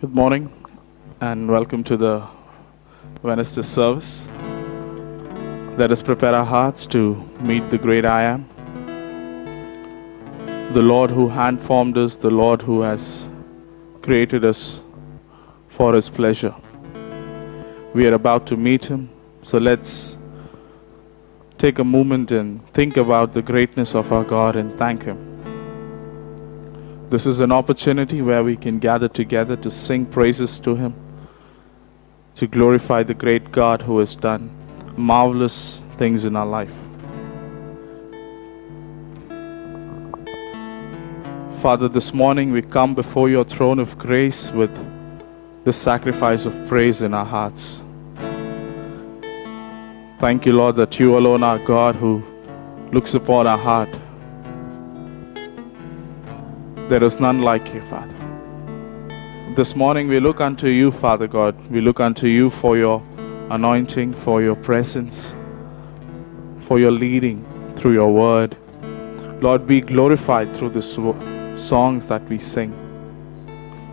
Good morning and welcome to the Wednesday service. Let us prepare our hearts to meet the great I am, the Lord who hand formed us, the Lord who has created us for His pleasure. We are about to meet Him, so let's take a moment and think about the greatness of our God and thank Him. This is an opportunity where we can gather together to sing praises to Him, to glorify the great God who has done marvelous things in our life. Father, this morning we come before your throne of grace with the sacrifice of praise in our hearts. Thank you, Lord, that you alone are God who looks upon our heart. There is none like you, Father. This morning we look unto you, Father God. We look unto you for your anointing, for your presence, for your leading through your word. Lord, be glorified through the songs that we sing.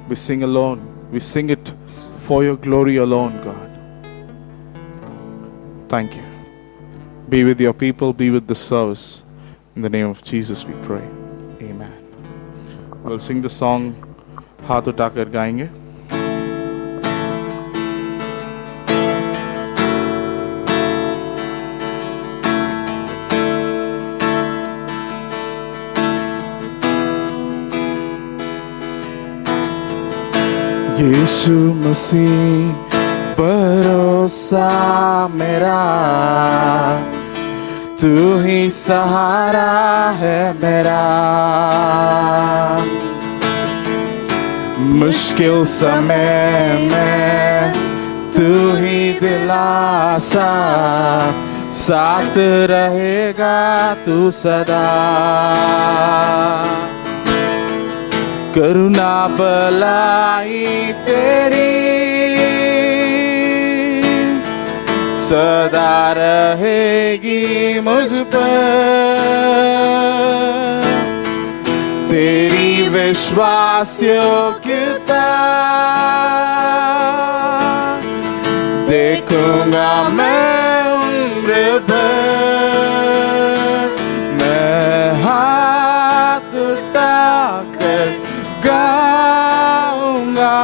We sing alone. We sing it for your glory alone, God. Thank you. Be with your people, be with the service. In the name of Jesus we pray. Amen. We'll sing the song हाथ उठाकर गाएंगे. यीशु मसीह भरोसा मेरा, तू ही सहारा है मेरा. मुश्किल समय में तू ही दिलासा, साथ रहेगा तू सदा. करुणा भलाई तेरी सदा रहेगी मुझ पर. तेरी विश्वास योग्यता देखूंगा मैं उम्र भर. मैं हाथ उठाकर गाऊंगा,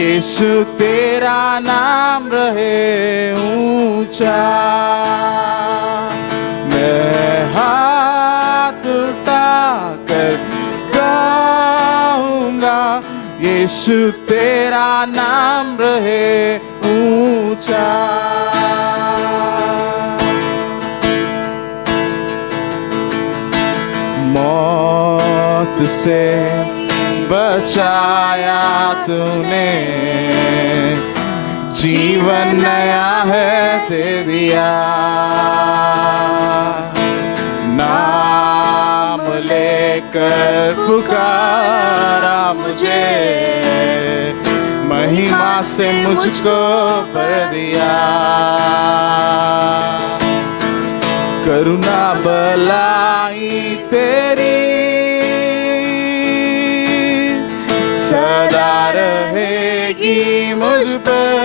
यीशु तेरा नाम रहे ऊंचा. मैं हाथ उठाकर गाऊंगा, यीशु तेरा नाम रहे ऊंचा. मौत से बचाया तूने, जीवन नया है दे दिया. नाम लेकर पुकारा मुझे, महिमा से मुझको भर दिया. करुणा भलाई तेरी सदा रहेगी मुझ पर.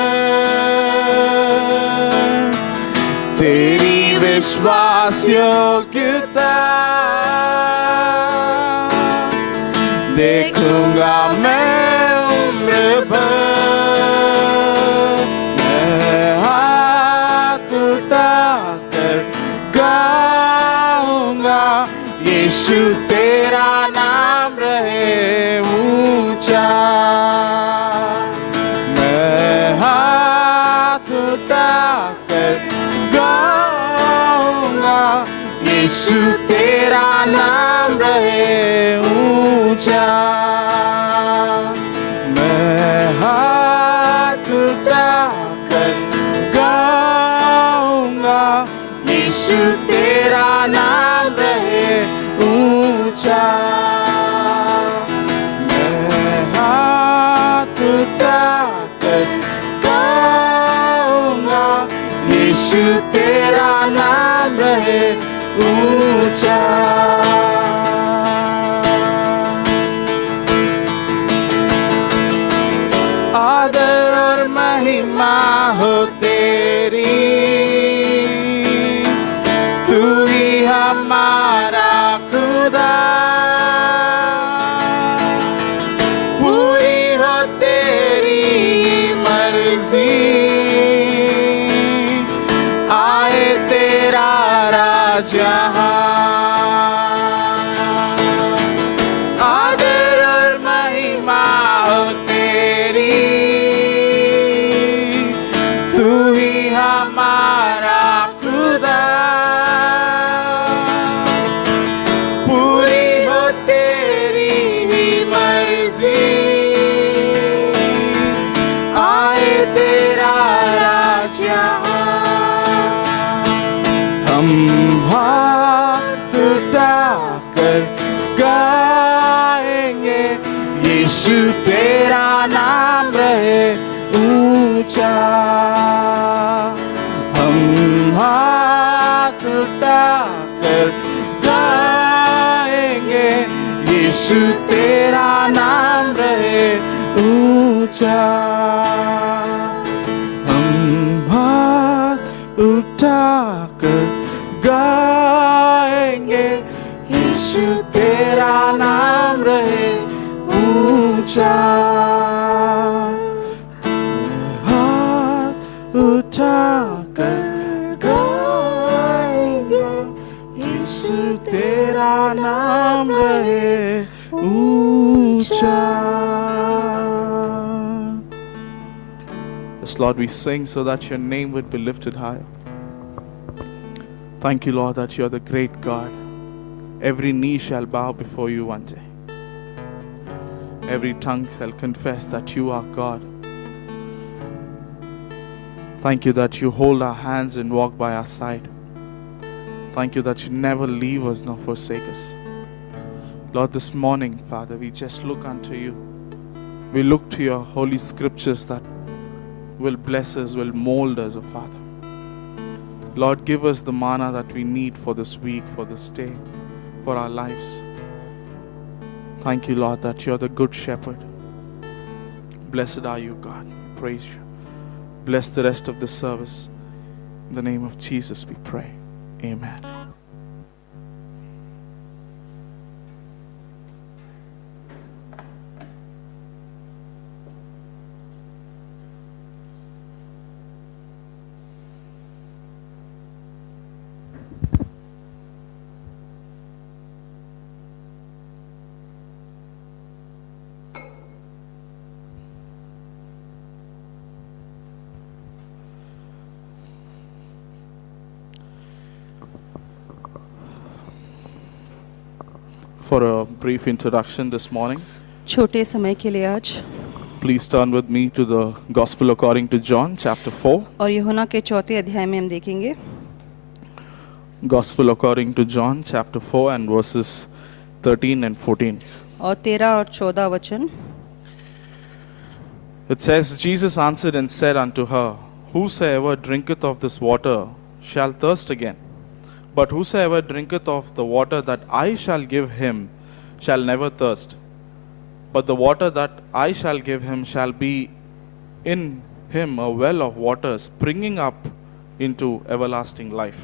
तेरी विश्वास योग्यता देखूंगा मैं उम्र भर. मैं हाथ उठाकर गाऊंगा, यीशु तेरा नाम रहे ऊंचा. मैं हाथ उठाकर गाऊंगा, यीशु तेरा नाम रहे ऊंचा. मैं हाथ उठाकर गाऊंगा, यीशु तेरा नाम रहे ऊंचा. मैं हाथ उठाकर गाऊंगा, यीशु तेरा नाम रहे ऊंचा. महिमा हो तेरी, तू ही हमारा खुदा, पूरी हो तेरी मर्जी, आए तेरा राज यहाँ। आदर और महिमा हो तेरी, तू ही हमारा खुदा, पूरी हो तेरी ही मर्जी, आए तेरा राज यहाँ। हम हाथ उठाकर गाएंगे, यीशु तेरा नाम रहे ऊंचा। हम हाथ उठाकर गाएंगे, यीशु तेरा नाम रहे ऊंचा। हम हाथ उठाकर गाएंगे, यीशु तेरा नाम रहे ऊंचा। हाथ उठाकर गाएंगे, यीशु तेरा नाम रहे ऊंचा। Yes, Lord, we sing so that your name would be lifted high. Thank you, Lord, that you're the great God. Every knee shall bow before you one day. Every tongue shall confess that you are God. Thank you that you hold our hands and walk by our side. Thank you that you never leave us nor forsake us. Lord, this morning, Father, we just look unto you. We look to your holy scriptures that will bless us, will mold us, oh Father. Lord, give us the manna that we need for this week, for this day, for our lives. Thank you, Lord, that you're the good shepherd. Blessed are you, God. Praise you. Bless the rest of the service. In the name of Jesus we pray. Amen. For a brief introduction this morning, छोटे समय के लिए आज please turn with me to the Gospel according to John, chapter 4. और यूहन्ना के चौथे अध्याय में हम देखेंगे Gospel according to John, chapter 4 and verses 13 and 14. और 13 और 14 वचन। It says, Jesus answered and said unto her, Whosoever drinketh of this water shall thirst again. But whosoever drinketh of the water that I shall give him shall never thirst. But the water that I shall give him shall be in him a well of water springing up into everlasting life.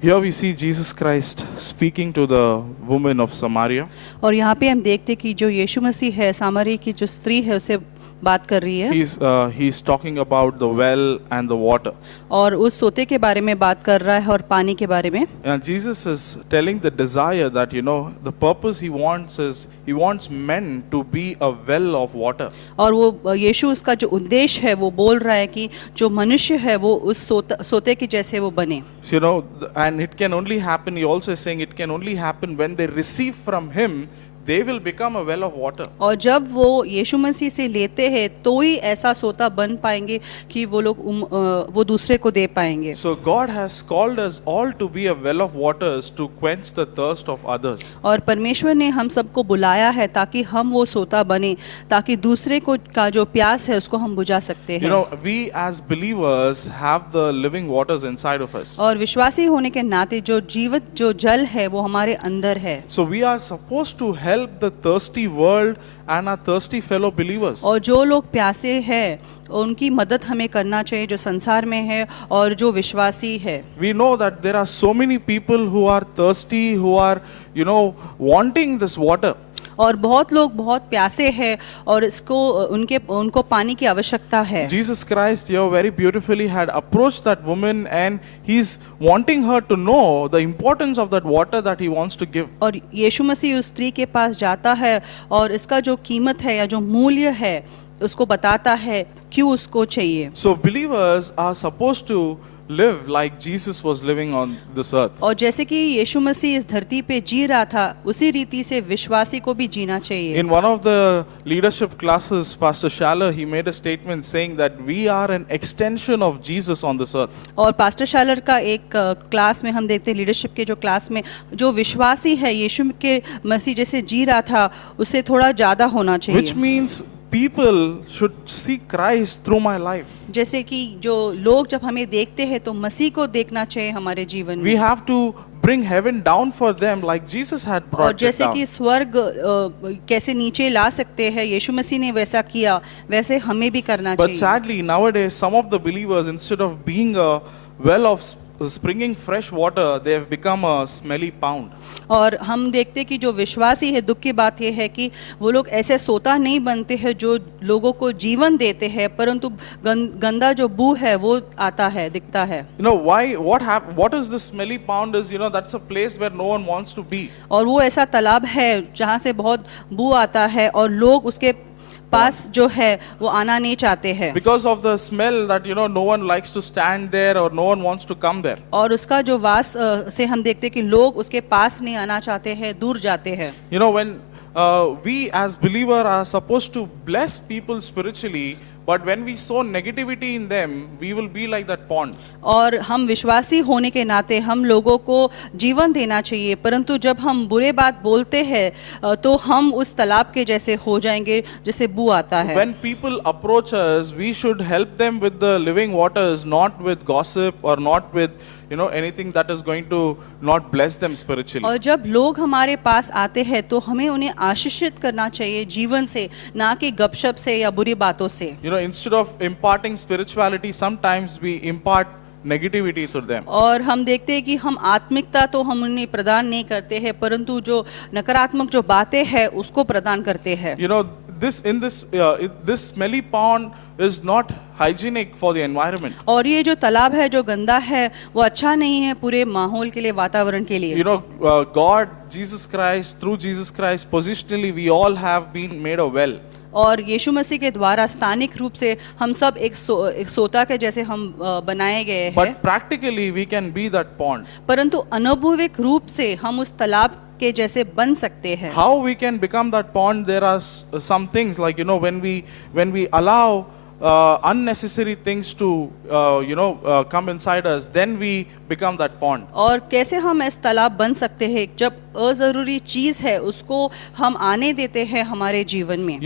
Here we see Jesus Christ speaking to the woman of Samaria. और यहाँ पे हम देखते कि जो यीशु मसीह है, सामरी की जो स्त्री है उसे बात कर रही है। He's talking about the well and the water. और उस सोते के बारे में बात कर रहा है और पानी के बारे में। And Jesus is telling the desire that, the purpose he wants is, he wants men to be a well of water. और वो यीशु उसका जो उद्देश्य है वो बोल रहा है कि जो मनुष्य है वो उस सोते के जैसे वो बने। And it can only happen, he also is saying it can only happen when they receive from him, they will become a well of water. और जब वो यीशु मसीह से लेते हैं तो ही ऐसा सोता बन पाएंगे कि वो लोग वो दूसरे को दे पाएंगे। So God has called us all to be a well of waters to quench the thirst of others. और परमेश्वर ने हम सबको बुलाया है ताकि हम वो सोता बने, ताकि दूसरे को का जो प्यास है उसको हम बुझा सकते हैं। We as believers have the living waters inside of us. और विश्वासी होने के नाते जो जीवित जो जल है वो हमारे अंदर है। So we are supposed to help help the thirsty world and our thirsty fellow believers. और जो लोग प्यासे हैं उनकी मदद हमें करना चाहिए, जो संसार में है और जो विश्वासी है. We know that there are so many people who are thirsty, who are, wanting this water. और बहुत लोग बहुत प्यासे हैं और इसको उनको पानी की आवश्यकता है. Jesus Christ here very beautifully had approached that woman and he's wanting her to know the importance of that water that he wants to give. और यीशु मसीह उस स्त्री के पास जाता है और इसका जो कीमत है या जो मूल्य है उसको बताता है क्यों उसको चाहिए. So believers are supposed to live like Jesus was living on this earth. और जैसे कि यीशु मसीह इस धरती पे जी रहा था उसी रीति से विश्वासी को भी जीना चाहिए. In one of the leadership classes, Pastor Schaller, he made a statement saying that we are an extension of Jesus on this earth. और पास्टर शालर का एक क्लास में हम देखते हैं, लीडरशिप के जो क्लास में, जो विश्वासी है यीशु के मसीह जैसे जी रहा था उससे थोड़ा ज्यादा होना चाहिए. Which means people should see Christ through my life. जैसे कि जो लोग जब हमें देखते हैं तो मसीह को देखना चाहिए हमारे जीवन We में. have to bring heaven down for them like Jesus had और brought it जैसे down. कि स्वर्ग कैसे नीचे ला सकते हैं, यीशु मसीह ने वैसा किया, वैसे हमें भी करना But चाहिए. sadly, nowadays, some of the believers, instead of being a well of springing fresh water, they have become a smelly pound. और हम देखते कि जो विश्वासी है, दुख की बात यह है कि वो लोग ऐसे सोता नहीं बनते हैं जो लोगों को जीवन देते हैं, परंतु गंदा जो बू है वो आता है, दिखता है. What is this smelly pound is, that's a place where no one wants to be. और वो ऐसा तालाब है जहाँ से बहुत बू आता है और लोग उसके पास जो है वो आना नहीं चाहते हैं. Because of the smell that, no one likes to stand there or no one wants to come there. और उसका जो वास से हम देखते कि लोग उसके पास नहीं आना चाहते हैं, दूर जाते हैं. When we as believer are supposed to bless people spiritually, but when we sow negativity in them, we will be like that pond. और हम विश्वासी होने के नाते हम लोगों को जीवन देना चाहिए, परंतु जब हम बुरे बात बोलते हैं तो हम उस तालाब के जैसे हो जाएंगे जिससे बू आता है. When people approach us, we should help them with the living waters, not with gossip or not with anything that is going to not bless them spiritually. और जब लोग हमारे पास आते हैं तो हमें उन्हें आशीषित करना चाहिए जीवन से, ना कि गपशप से या बुरी बातों से. Instead of imparting spirituality, sometimes we impart negativity to them. और हम देखते हैं कि हम आत्मिकता तो हम उन्हें प्रदान नहीं करते हैं, परंतु जो नकारात्मक जो बातें हैं उसको प्रदान करते हैं. This smelly pond is not hygienic for the environment. और ये जो तालाब है जो गंदा है वो अच्छा नहीं है पूरे माहौल के लिए, वातावरण के लिए. God, Jesus Christ, through Jesus Christ, positionally we all have been made a well. और यीशु मसीह के द्वारा स्थानिक रूप से हम सब एक सोता के जैसे हम बनाए गए हैं. But practically we can be that pond. परंतु अनुभविक रूप से हम उस तालाब के जैसे बन सकते हैं. How we can become that pond? There are some things like when we allow unnecessary things to come inside us, then we become that pond. और कैसे हम इस तालाब बन सकते हैं? जब अजरूरी चीज है उसको हम आने देते हैं हमारे जीवन में.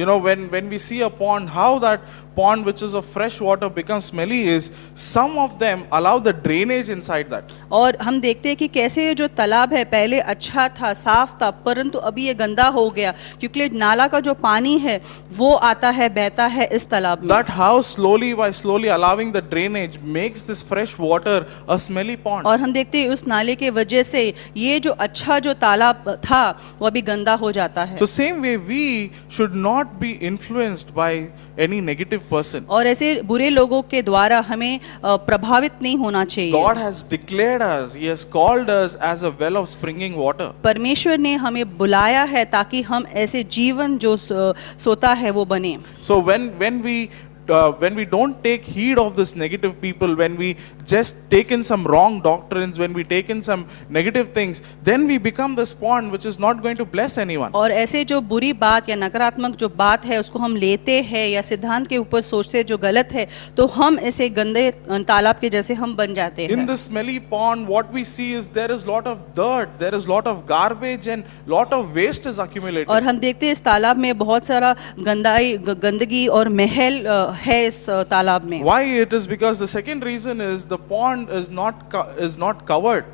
When we see a pond, how that pond which is of fresh water becomes smelly is some of them allow the drainage inside that. और हम देखते हैं कि कैसे ये जो तालाब है पहले अच्छा था, साफ था, परंतु अभी ये गंदा हो गया क्योंकि नाला का जो पानी है वो आता है, बहता है इस तालाब में. That how slowly by slowly allowing the drainage makes this fresh water a smelly pond. और हम देखते हैं उस नाले के वजह से ये जो अच्छा जो तालाब था वो अभी गंदा हो जाता है. So same way we should not be influenced by any negative person. और ऐसे बुरे लोगों के द्वारा हमें प्रभावित नहीं होना चाहिए. God has declared us, He has called us as a well of springing water. परमेश्वर ने हमें बुलाया है ताकि हम ऐसे जीवन जो सोता है वो बने. So when we don't take heed of this negative people, when we just take in some wrong doctrines, when we take in some negative things, then we become this pond which is not going to bless anyone. और ऐसे जो बुरी बात या नकारात्मक जो बात है उसको हम लेते हैं या सिद्धांत के ऊपर सोचते हैं जो गलत है, तो हम ऐसे गंदे तालाब के जैसे हम बन जाते हैं. In this smelly pond, what we see is there is lot of dirt, there is lot of garbage and lot of waste is accumulated. और हम देखते हैं इस तालाब में बहुत सारा गंदगी और महल है इस तालाब में. Why it is? Because the second reason is the pond is not covered.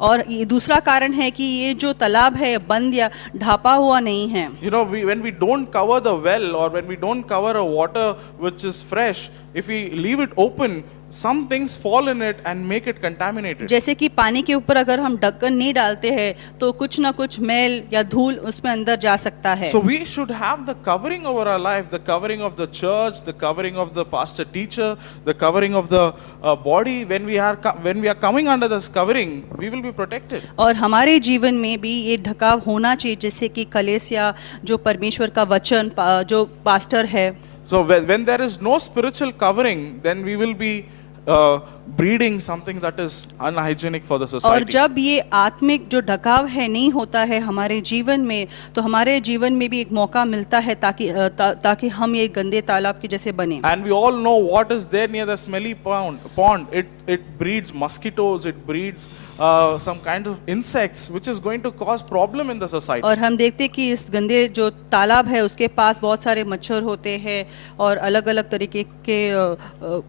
और ये दूसरा कारण है कि ये जो तालाब है बंद या ढापा हुआ नहीं है। You know, when we don't cover the well, or when we don't cover a water which is fresh, if we leave it open, some things fall in it and make it contaminated. जैसे कि पानी के ऊपर अगर हम ढक्कन नहीं डालते हैं तो कुछ ना कुछ मैल या धूल उसमें अंदर जा सकता है। So we should have the covering over our life, the covering of the church, the covering of the pastor teacher, the covering of the body. When we are coming under this covering, we will be protected. और हमारे जीवन में भी ये ढकाव होना चाहिए, जैसे कि कलीसिया जो परमेश्वर का वचन जो पास्टर है। So when there is no spiritual covering, then we will be breeding something that is unhygienic for the और society. जब ये आत्मिक जो ढकाव है नहीं होता है हमारे जीवन में, तो हमारे जीवन में भी एक मौका मिलता है ताकि हम ये गंदे तालाब के जैसे बने। And we all know what is there near the smelly pond. It breeds mosquitoes, it breeds some kind of insects, which is going to cause problem in the society. और हम देखते हैं कि इस गंदे जो तालाब है उसके पास बहुत सारे मच्छर होते हैं और अलग-अलग तरीके के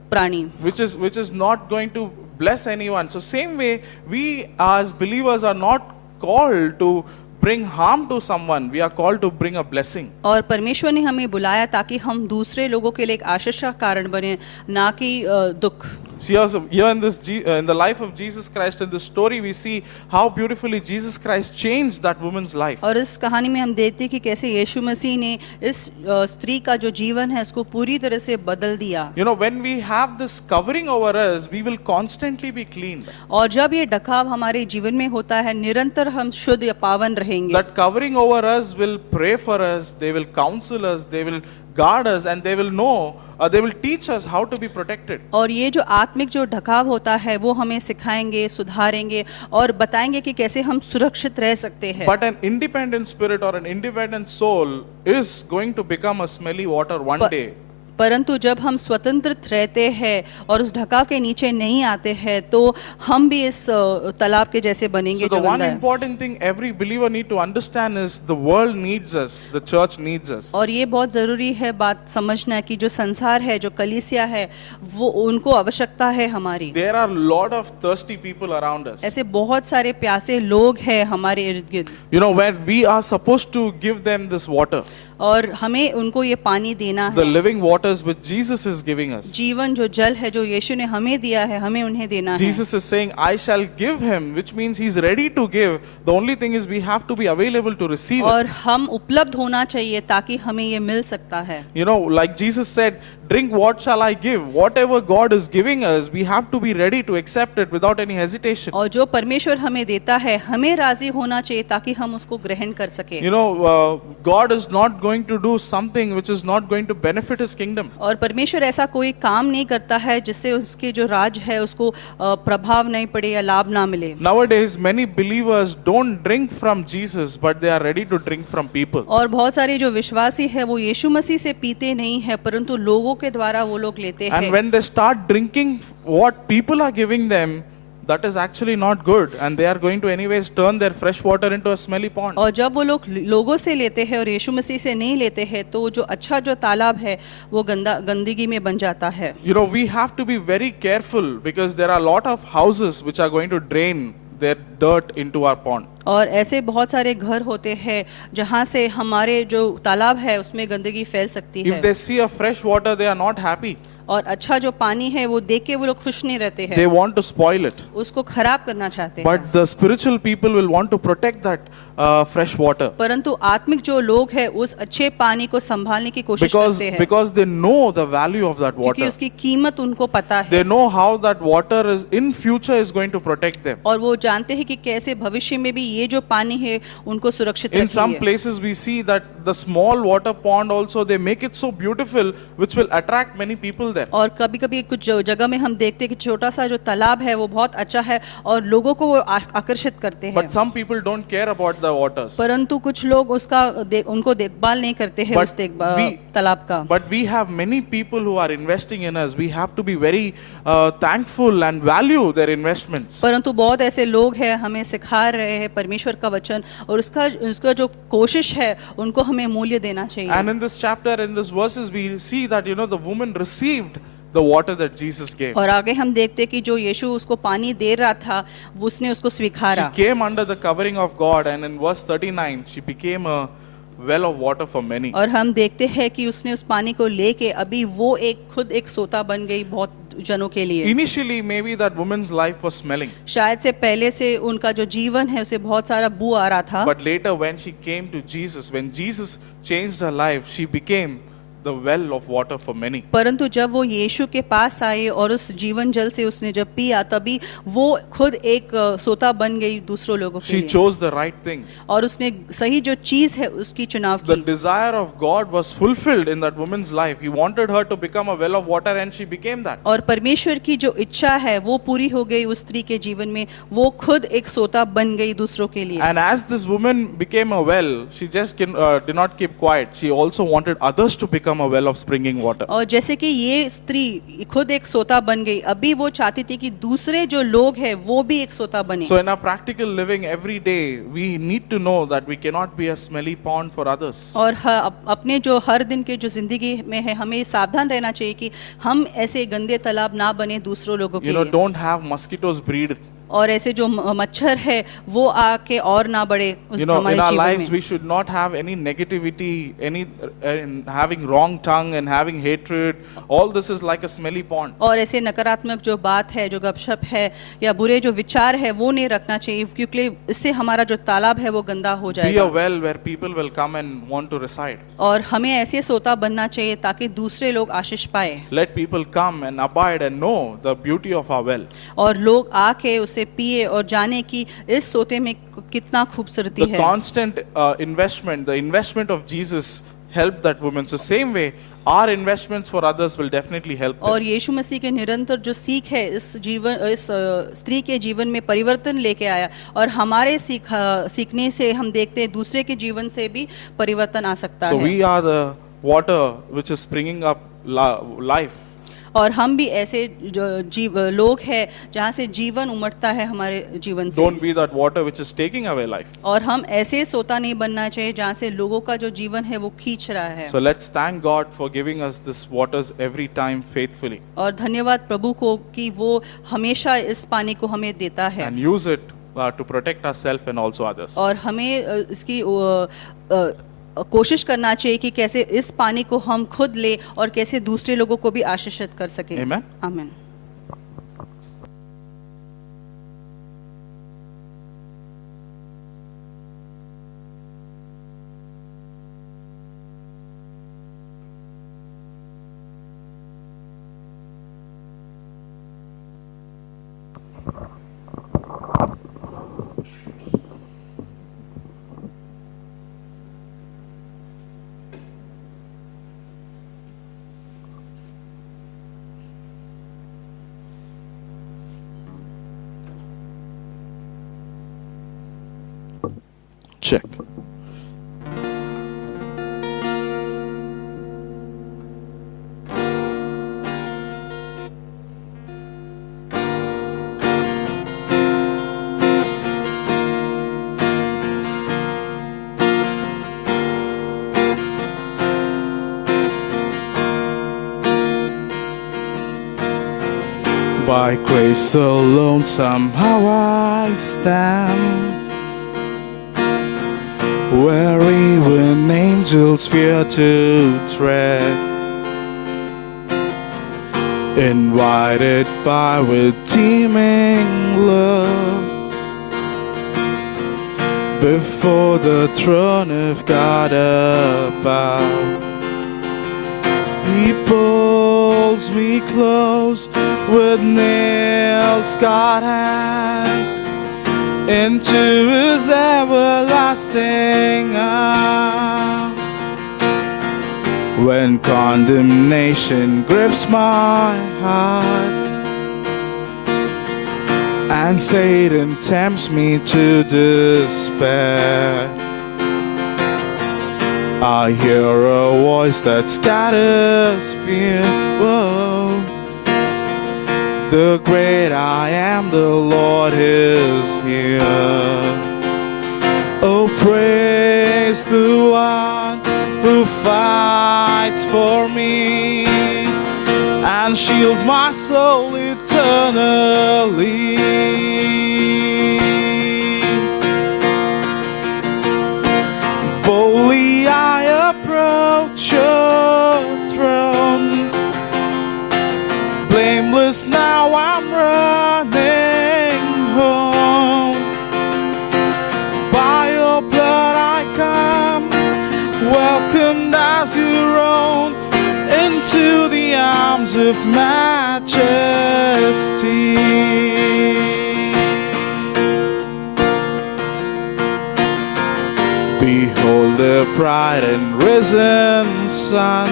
प्राणी, Which is not going to bless anyone. So same way, we as believers are not called to bring harm to someone. We are called to bring a blessing. और परमेश्वर ने हमें बुलाया ताकि हम दूसरे लोगों के लिए एक आशीष का कारण बने, ना कि दुख। See, here in the life of Jesus Christ, in this story, we see how beautifully Jesus Christ changed that woman's life. और इस कहानी में हम देखते हैं कि कैसे यीशु मसीह ने इस स्त्री का जो जीवन है उसको पूरी तरह से बदल दिया। You know, when we have this covering over us, we will constantly be cleaned. और जब ये ढकाव हमारे जीवन में होता है, निरंतर हम शुद्ध या पावन रहेंगे। That covering over us will pray for us, they will counsel us, they will guard us, and they will know, they will teach us how to be protected. और ये जो आत्मिक जो ढकाव होता है वो हमें सिखाएंगे, सुधारेंगे और बताएंगे कि कैसे हम सुरक्षित रह सकते हैं। But an independent spirit or an independent soul is going to become a smelly water one day. परंतु जब हम स्वतंत्र रहते हैं और उस ढकाव के नीचे नहीं आते हैं तो हम भी इस तालाब के जैसे बनेंगे So the जो one गंदा है। important thing every believer need to understand is the world needs us, the church needs us. और ये बहुत ज़रूरी है बात समझना कि जो संसार है, जो कलीसिया है, वो उनको आवश्यकता है हमारी। There are a lot of thirsty people around us. ऐसे बहुत सारे प्यासे लोग हैं हमारे इर्द गिर्द, You know, where we are supposed to give them this water, और हमें उनको ये पानी देना the है। living waters which Jesus is giving us. जीवन जो जल है जो यीशु ने हमें दिया है, हमें उन्हें देना है। Jesus is saying, I shall give him, which means he's ready to give. The only thing is we have to be available to receive और it. हम उपलब्ध होना चाहिए ताकि हमें ये मिल सकता है। You know, like Jesus said, drink what shall I give? Whatever God is giving us, we have to be ready to accept it without any hesitation. और जो परमेश्वर हमें देता है हमें राजी होना चाहिए ताकि हम उसको ग्रहण कर सके। You know, God is not going to do something which is not going to benefit his kingdom. और परमेश्वर ऐसा कोई काम नहीं करता है जिससे उसके जो राज है उसको प्रभाव नहीं पड़े या लाभ ना मिले। Nowadays, many believers don't drink from Jesus, but they are ready to drink from people. और बहुत सारे जो विश्वासी है वो यीशु मसीह से पीते नहीं है परंतु लोगों के द्वारा वो लोग लेते And हैं। when they start drinking what people are giving them, that is actually not good, and they are going to anyways turn their fresh water into a smelly pond. और जब वो लोग लोगों से लेते हैं और यीशु मसीह से नहीं लेते हैं तो जो अच्छा जो तालाब है वो गंदगी में बन जाता है। You know, we have to be very careful because there are a lot of houses which are going to drain their dirt into our pond. और ऐसे बहुत सारे घर होते हैं जहाँ से हमारे जो तालाब है उसमें गंदगी फैल सकती If है। they see a fresh water, they are not happy. और अच्छा जो पानी है वो देख के वो लोग खुश नहीं रहते They हैं, want to spoil it. उसको खराब करना चाहते हैं। But the spiritual people will want to protect that fresh water परंतु आत्मिक जो लोग हैं उस अच्छे पानी को संभालने की कोशिश करते हैं because they know the value of that क्योंकि water. उसकी कीमत उनको पता है They know how that water is in future is going to protect them. और वो जानते हैं कि कैसे भविष्य में भी ये जो पानी है उनको सुरक्षित In some रखेगी। places we see that the small water pond also they make it so beautiful which will attract many people there. और कभी-कभी कुछ जगह में हम देखते हैं कि छोटा सा जो तालाब है वो बहुत अच्छा है और लोगों को वो आकर्षित करते हैं, But some people don't care about the waters. परंतु कुछ लोग उसका उनको देखभाल नहीं करते हैं But उस तालाब का। But we have many people who are investing in us. We have to be very thankful and value their investments. परंतु बहुत ऐसे लोग हैं हमें सिखा रहे हैं परमेश्वर का वचन और उसका जो कोशिश है उनको हमें मूल्य देना चाहिए। And in this chapter, in this verses, we see that the woman received the water that Jesus gave. और आगे हम देखते हैं कि जो यीशु उसको पानी दे रहा था, उसने उसको She स्वीकारा। came under the covering of God, and in verse 39, she became a well of water for many. और हम देखते हैं कि उसने उस पानी को लेके अभी वो खुद एक सोता बन गई बहुत जनों के लिए। Initially, maybe that woman's life was smelling, शायद से पहले से उनका जो जीवन है उसे बहुत सारा बू आ रहा था, but later, when she came to Jesus, when Jesus changed her life, she became the well of water for many. परंतु जब वो यीशु के पास आई और उस जीवन जल से उसने जब पिया, तभी वो खुद एक सोता बन गई दूसरों लोगों के She लिए। chose the right thing. और उसने सही जो चीज है उसकी चुनाव The की। desire of God was fulfilled in that woman's life. He wanted her to become a well of water, and she became that. और परमेश्वर की जो इच्छा है वो पूरी हो गई उस स्त्री के जीवन में, वो खुद एक सोता बन गई दूसरों के लिए। And as this woman became a well, she just did not keep quiet. She also wanted others to become a well of springing water. और जैसे कि ये स्त्री खुद एक सोता बन गई, अभी वो चाहती थी कि दूसरे जो लोग हैं वो भी एक सोता बने। So in our practical living every day, we need to know that we cannot be a smelly pond for others. और अपने जो हर दिन के जो जिंदगी में है, हमें सावधान रहना चाहिए कि हम ऐसे गंदे तालाब ना बने दूसरों लोगों के You know, लिए। don't have mosquitoes breed. और ऐसे जो मच्छर है वो आके और ना बढ़े उस You know, हमारे in our जीवन lives में। we should not have any negativity, any having wrong tongue and having hatred. All this is like a smelly pond. और ऐसे नकारात्मक जो बात है, जो गपशप है या बुरे जो विचार है वो नहीं रखना चाहिए, क्योंकि इससे हमारा जो तालाब है वो गंदा हो Be a जाएगा। well where people will come and want to reside. और हमें ऐसे सोता बनना चाहिए ताकि दूसरे लोग आशीष पाए Let people come and abide and know the beauty of our well. और लोग आके उसे पिए और जाने कि इस सोते में कितना खूबसूरती The है। constant investment, the investment of Jesus helped that woman. So same way, our investments for others will definitely help them. और यीशु मसीह के निरंतर जो सीख है इस स्त्री के जीवन में परिवर्तन लेके आया, और हमारे सीखने से हम देखते हैं दूसरे के जीवन से भी परिवर्तन आ सकता So है। we are the water which is springing up life. और हम भी ऐसे जो लोग हैं जहाँ से जीवन उमड़ता है हमारे जीवन से। Don't be that water which is taking away life. और हम ऐसे सोता नहीं बनना चाहिए जहाँ से लोगों का जो जीवन है वो खींच रहा है। So let's thank God for giving us this waters every time faithfully और धन्यवाद प्रभु को कि वो हमेशा इस पानी को हमें देता है, and use it to protect ourselves and also others. और हमें इसकी कोशिश करना चाहिए कि कैसे इस पानी को हम खुद ले और कैसे दूसरे लोगों को भी आशीषित कर सके। Amen. आमीन। Check. By grace alone somehow I stand, where even angels fear to tread, invited by redeeming love, before the throne of God above. He pulls me close with nail-scarred hands into his everlasting arms. When condemnation grips my heart and Satan tempts me to despair, I hear a voice that scatters fear. Whoa. The great I am, the Lord is here. Oh, praise the one who fights for me and shields my soul eternally. Boldly I approach your throne. Blameless now I'm running home. By your blood I come, welcomed as your own, into the arms of majesty. Behold the bright and risen sun,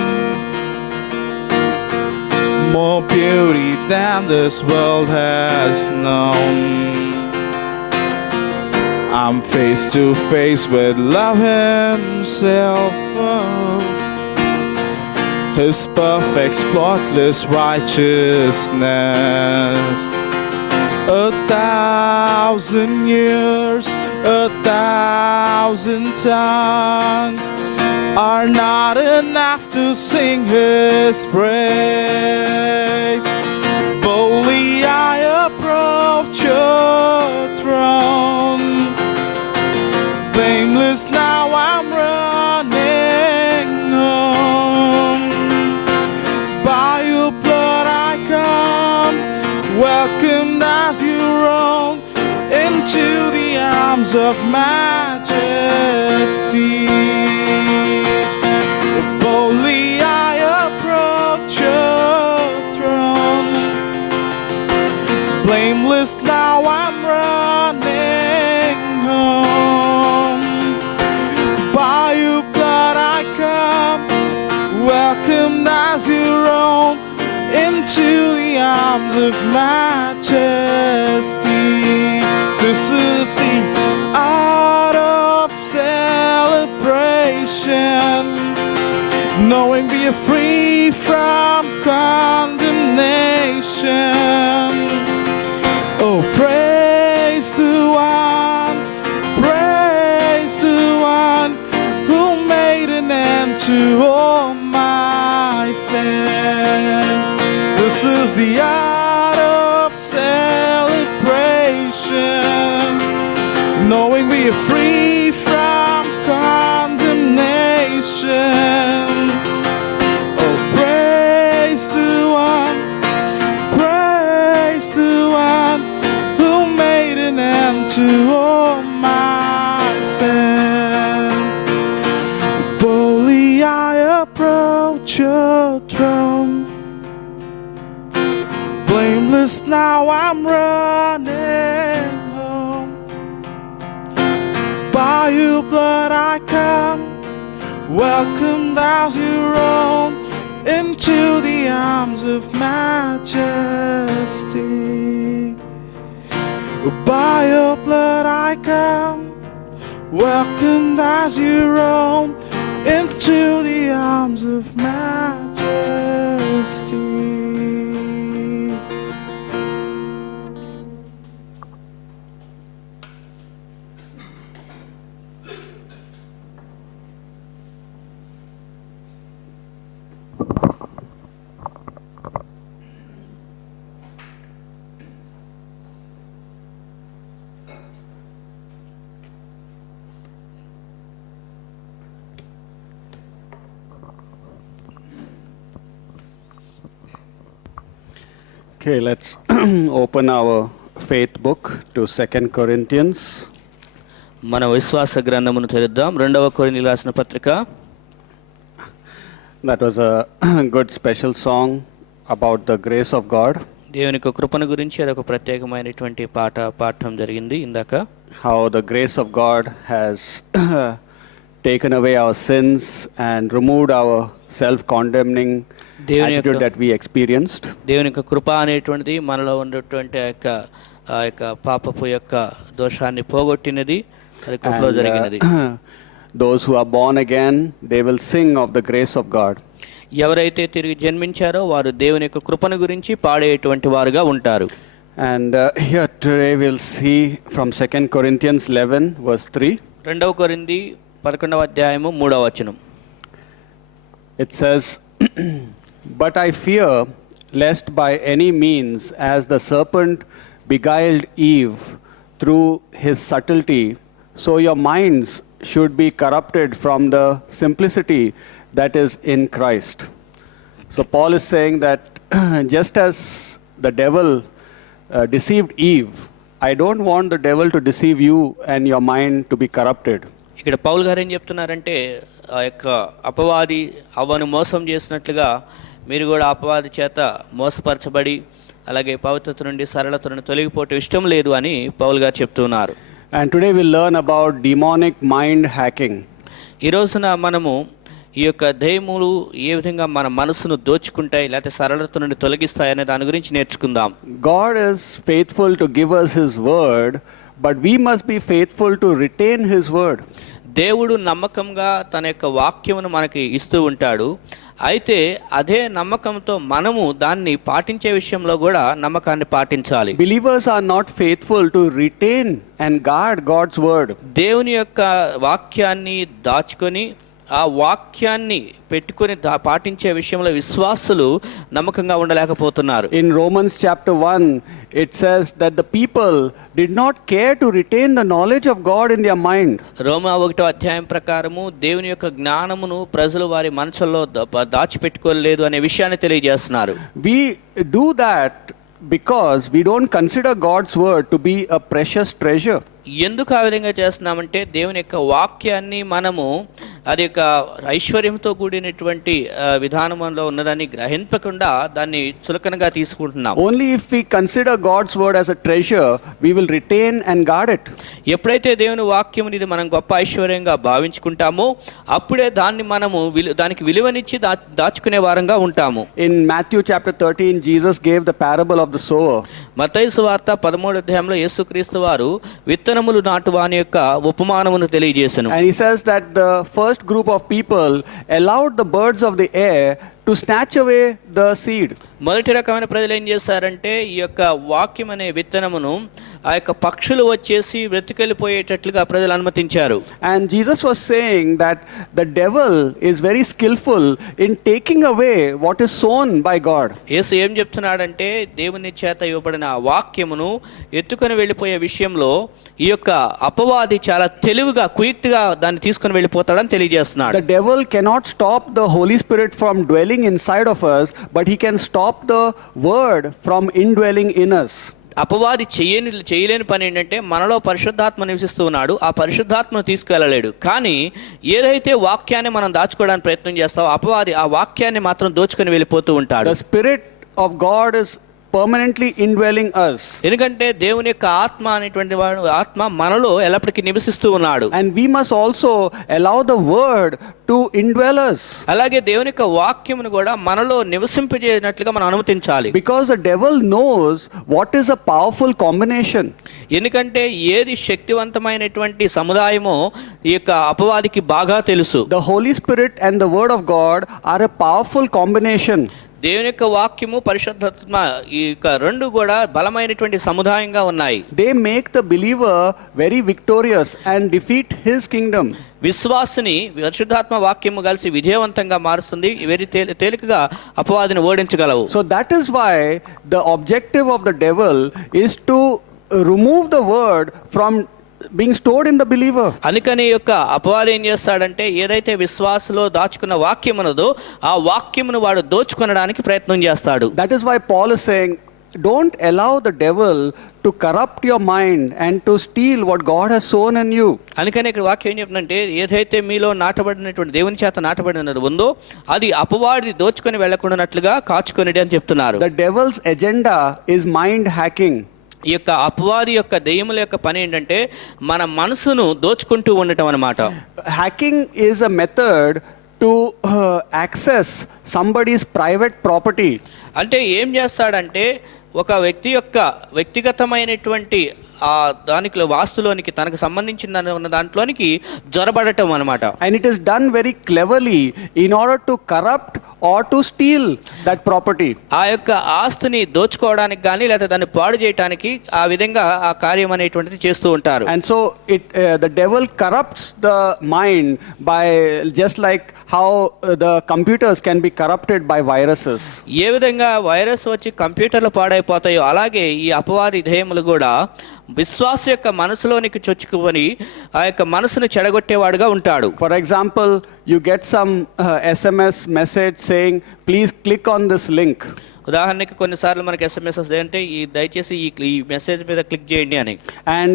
more beauty than this world has known. I'm face to face with love himself. His perfect, spotless righteousness. 1,000 years, 1,000 tongues are not enough to sing his praise. Boldly I approach your throne. Blameless now I'm running home. By your blood I come, welcomed as your own, into the arms of majesty. Boldly I approach your throne. Blameless now I'm running home. By your blood I come, welcomed as your own, into the arms of majesty. This is the art of celebration, knowing we are free from condemnation. Oh, praise the one who made an end to all my sin. This is the art of celebration, knowing we are free from condemnation. Oh, praise the one who made an end to all my sin. Boldly I approach your throne. Blameless now I'm running home. By your blood I come, welcomed as your own, into the arms of majesty. By your blood I come, welcomed as your own, into the arms of majesty. Okay, let's open our faith book to 2 Corinthians. మన విశ్వాస గ్రంథమును తెరుద్దాం. 2వ కొరింథీయులకు రాసిన పత్రిక. That was a good special song about the grace of God. దేవుని యొక్క కృపను గురించి అదొక ప్రత్యేకమైనటువంటి పాట పాడటం జరిగింది ఇందాక. How the grace of God has taken away our sins and removed our self-condemning attitude that we experienced. దేవుని యొక్క కృప అనేటువంటిది మనలో ఉన్నటువంటి ఆ యొక్క పాపపు యొక్క దోషాన్ని పోగొట్టినది. అది కృపలో జరిగినది. Those who are born again, they will sing of the grace of God. ఎవరైతే తిరిగి జన్మించారో వారు దేవుని యొక్క కృపను గురించి పాడేటువంటి వారుగా ఉంటారు. And here today we'll see from 2 Corinthians 11 verse 3. 2వ కొరింథీ 11వ అధ్యాయము 3వ వచనం. It says, But I fear lest by any means, as the serpent beguiled Eve through his subtlety, so your minds should be corrupted from the simplicity that is in Christ. So Paul is saying that just as the devil deceived Eve, I don't want the devil to deceive you and your mind to be corrupted. ఇక్కడ పౌల్ గారు ఏం చెప్తున్నారంటే ఆ యొక్క అపవాది అవ్వను మోసం చేసినట్లుగా మీరు కూడా అపవాది చేత మోసపరచబడి అలాగే పవిత్రత నుండి సరళత నుండి తొలగిపోవటం ఇష్టం లేదు అని పౌల్ గారు చెప్తున్నారు. And today we'll learn about demonic mind hacking. ఈ రోజున మనము ఈ యొక్క దయ్యములు ఏ విధంగా మన మనసును దోచుకుంటాయి లేకపోతే సరళత నుండి తొలగిస్తాయి అనే దాని గురించి నేర్చుకుందాం. God is faithful to give us his word, but we must be faithful to retain his word. దేవుడు నమ్మకంగా తన యొక్క వాక్యమును మనకి ఇస్తూ ఉంటాడు. అయితే అదే నమ్మకంతో మనము దాన్ని పాటించే విషయంలో కూడా నమ్మకాన్ని పాటించాలి. Believers are not faithful to retain and guard God's word. దేవుని యొక్క వాక్యాన్ని దాచుకొని ఆ వాక్యాన్ని పెట్టుకొని పాటించే విషయంలో విశ్వాసులు నమ్మకంగా ఉండలేకపోతున్నారు. In Romans chapter 1, it says that the people did not care to retain the knowledge of God in their mind. రోమా 1వ అధ్యాయం ప్రకారము దేవుని యొక్క జ్ఞానమును ప్రజలు వారి మనసుల్లో దాచిపెట్టుకోలేదు అనే విషయాన్ని తెలియజేస్తున్నారు. We do that because we don't consider God's word to be a precious treasure. ఎందుకు ఆ విధంగా చేస్తున్నామంటే దేవుని యొక్క వాక్యాన్ని మనము అది యొక్క ఐశ్వర్యంతో కూడినటువంటి విధానంలో ఉన్నదాన్ని గ్రహింపకుండా దాన్ని చులకనగా తీసుకుంటున్నాం. Only if we consider God's word as a treasure, we will retain and guard it. ఎప్పుడైతే దేవుని వాక్యం ఇది మనం గొప్ప ఐశ్వర్యంగా భావించుకుంటామో అప్పుడే దాన్ని మనము దానికి విలువనిచ్చి దాచుకునే వారంగా ఉంటాము. In Matthew chapter 13, Jesus gave the parable of the sower. మత్తయి సువార్త 13వ అధ్యాయంలో యేసుక్రీస్తు వారు విత్తనములు నాటువాని యొక్క ఉపమానమును తెలియజేసెను. And he says that the first group of people allowed the birds of the air to snatch away the seed. మొదటి రకమైన ప్రజలు ఏం చేశారంటే ఈ యొక్క వాక్యం అనే విత్తనమును ఆ యొక్క పక్షులు వచ్చేసి వెతుకెళ్ళిపోయేటట్లుగా ప్రజలు అనుమతించారు. And Jesus was saying that the devil is very skillful in taking away what is sown by God. యేసు ఏం చెప్తున్నాడంటే దేవుని చేత ఇవ్వబడిన ఆ వాక్యమును ఎత్తుకొని వెళ్ళిపోయే విషయంలో ఈ యొక్క అపవాది చాలా తెలివిగా క్విక్గా దాన్ని తీసుకొని వెళ్ళిపోతాడని తెలియజేస్తున్నాడు. The devil cannot stop the Holy Spirit from dwelling inside of us, but he can stop the word from indwelling in us. అపవాది చేయలేని పని ఏంటంటే మనలో పరిశుద్ధాత్మ నివసిస్తూ ఉన్నాడు, ఆ పరిశుద్ధాత్మను తీసుకెళ్ళలేడు. కానీ ఏదైతే వాక్యాన్ని మనం దాచుకోవడానికి ప్రయత్నం చేస్తామో అపవాది ఆ వాక్యాన్ని మాత్రం దోచుకొని వెళ్ళిపోతూ ఉంటాడు. The Spirit of God is permanently indwelling us. ఎందుకంటే దేవుని యొక్క ఆత్మ అనేటువంటి ఆత్మ మనలో ఎల్లప్పటికీ నివసిస్తూ ఉన్నాడు. And we must also allow the word to indwell us. అలాగే దేవుని యొక్క వాక్యమును కూడా మనలో నివసింపజేయనట్లుగా మనం అనుమతించాలి. Because the devil knows what is a powerful combination. ఎందుకంటే ఏది శక్తివంతమైనటువంటి సముదాయమో ఈ యొక్క అపవాదికి బాగా తెలుసు. The Holy Spirit and the word of God are a powerful combination. దేవుని యొక్క వాక్యము పరిశుద్ధాత్మ ఈ యొక్క రెండు కూడా బలమైనటువంటి సముదాయంగా ఉన్నాయి. They make the believer very victorious and defeat his kingdom. విశ్వాసిని పరిశుద్ధాత్మ వాక్యము కలిసి విజయవంతంగా మారుస్తుంది, వెరీ తేలికగా అపవాదిని ఓడించగలవు. So that is why the objective of the devil is to remove the word from being stored in the believer. అందుకని యొక్క అపవాది ఏం చేస్తాడంటే ఏదైతే విశ్వాసలో దాచుకున్న వాక్యం ఉన్నదో ఆ వాక్యమును వాడు దోచుకొనడానికి ప్రయత్నం చేస్తాడు. That is why Paul is saying, don't allow the devil to corrupt your mind and to steal what God has sown in you. అందుకని ఇక్కడ వాక్యం ఏం చెప్తుందంటే ఏదైతే మీలో నాటబడినటువంటి దేవుని చేత నాటబడినది ఉందో అది అపవాది దోచుకొని వెళ్ళకుండానట్లుగా కాచుకొనిడి అని చెప్తున్నారు. The devil's agenda is mind hacking. ఈ యొక్క అపవాది యొక్క దెయ్యముల యొక్క పని ఏంటంటే మన మనసును దోచుకుంటూ ఉండటం అన్నమాట. Hacking is a method to access somebody's private property. అంటే ఏం చేస్తాడంటే ఒక వ్యక్తి యొక్క వ్యక్తిగతమైనటువంటి ఆ దానిలో వాస్తులోనికి తనకు సంబంధించిన ఉన్న దాంట్లోనికి జొరబడటం అన్నమాట. And it is done very cleverly in order to corrupt or to steal that property. ఆ యొక్క ఆస్తిని దోచుకోవడానికి కానీ లేదా దాన్ని పాడు చేయడానికి ఆ విధంగా ఆ కార్యం అనేటువంటిది చేస్తూ ఉంటారు. And so the devil corrupts the mind by just like how the computers can be corrupted by viruses. ఏ విధంగా వైరస్ వచ్చి కంప్యూటర్లు పాడైపోతాయో అలాగే ఈ అపవాది ధేయములు కూడా విశ్వాస యొక్క మనసులోనికి చొచ్చుకుని ఆ యొక్క మనసును చెడగొట్టేవాడుగా ఉంటాడు. For example, you get some SMS message saying, please click on this link. ఉదాహరణకి కొన్నిసార్లు మనకి SMS వస్తాయి అంటే ఈ దయచేసి ఈ మెసేజ్ మీద క్లిక్ చేయండి అని. And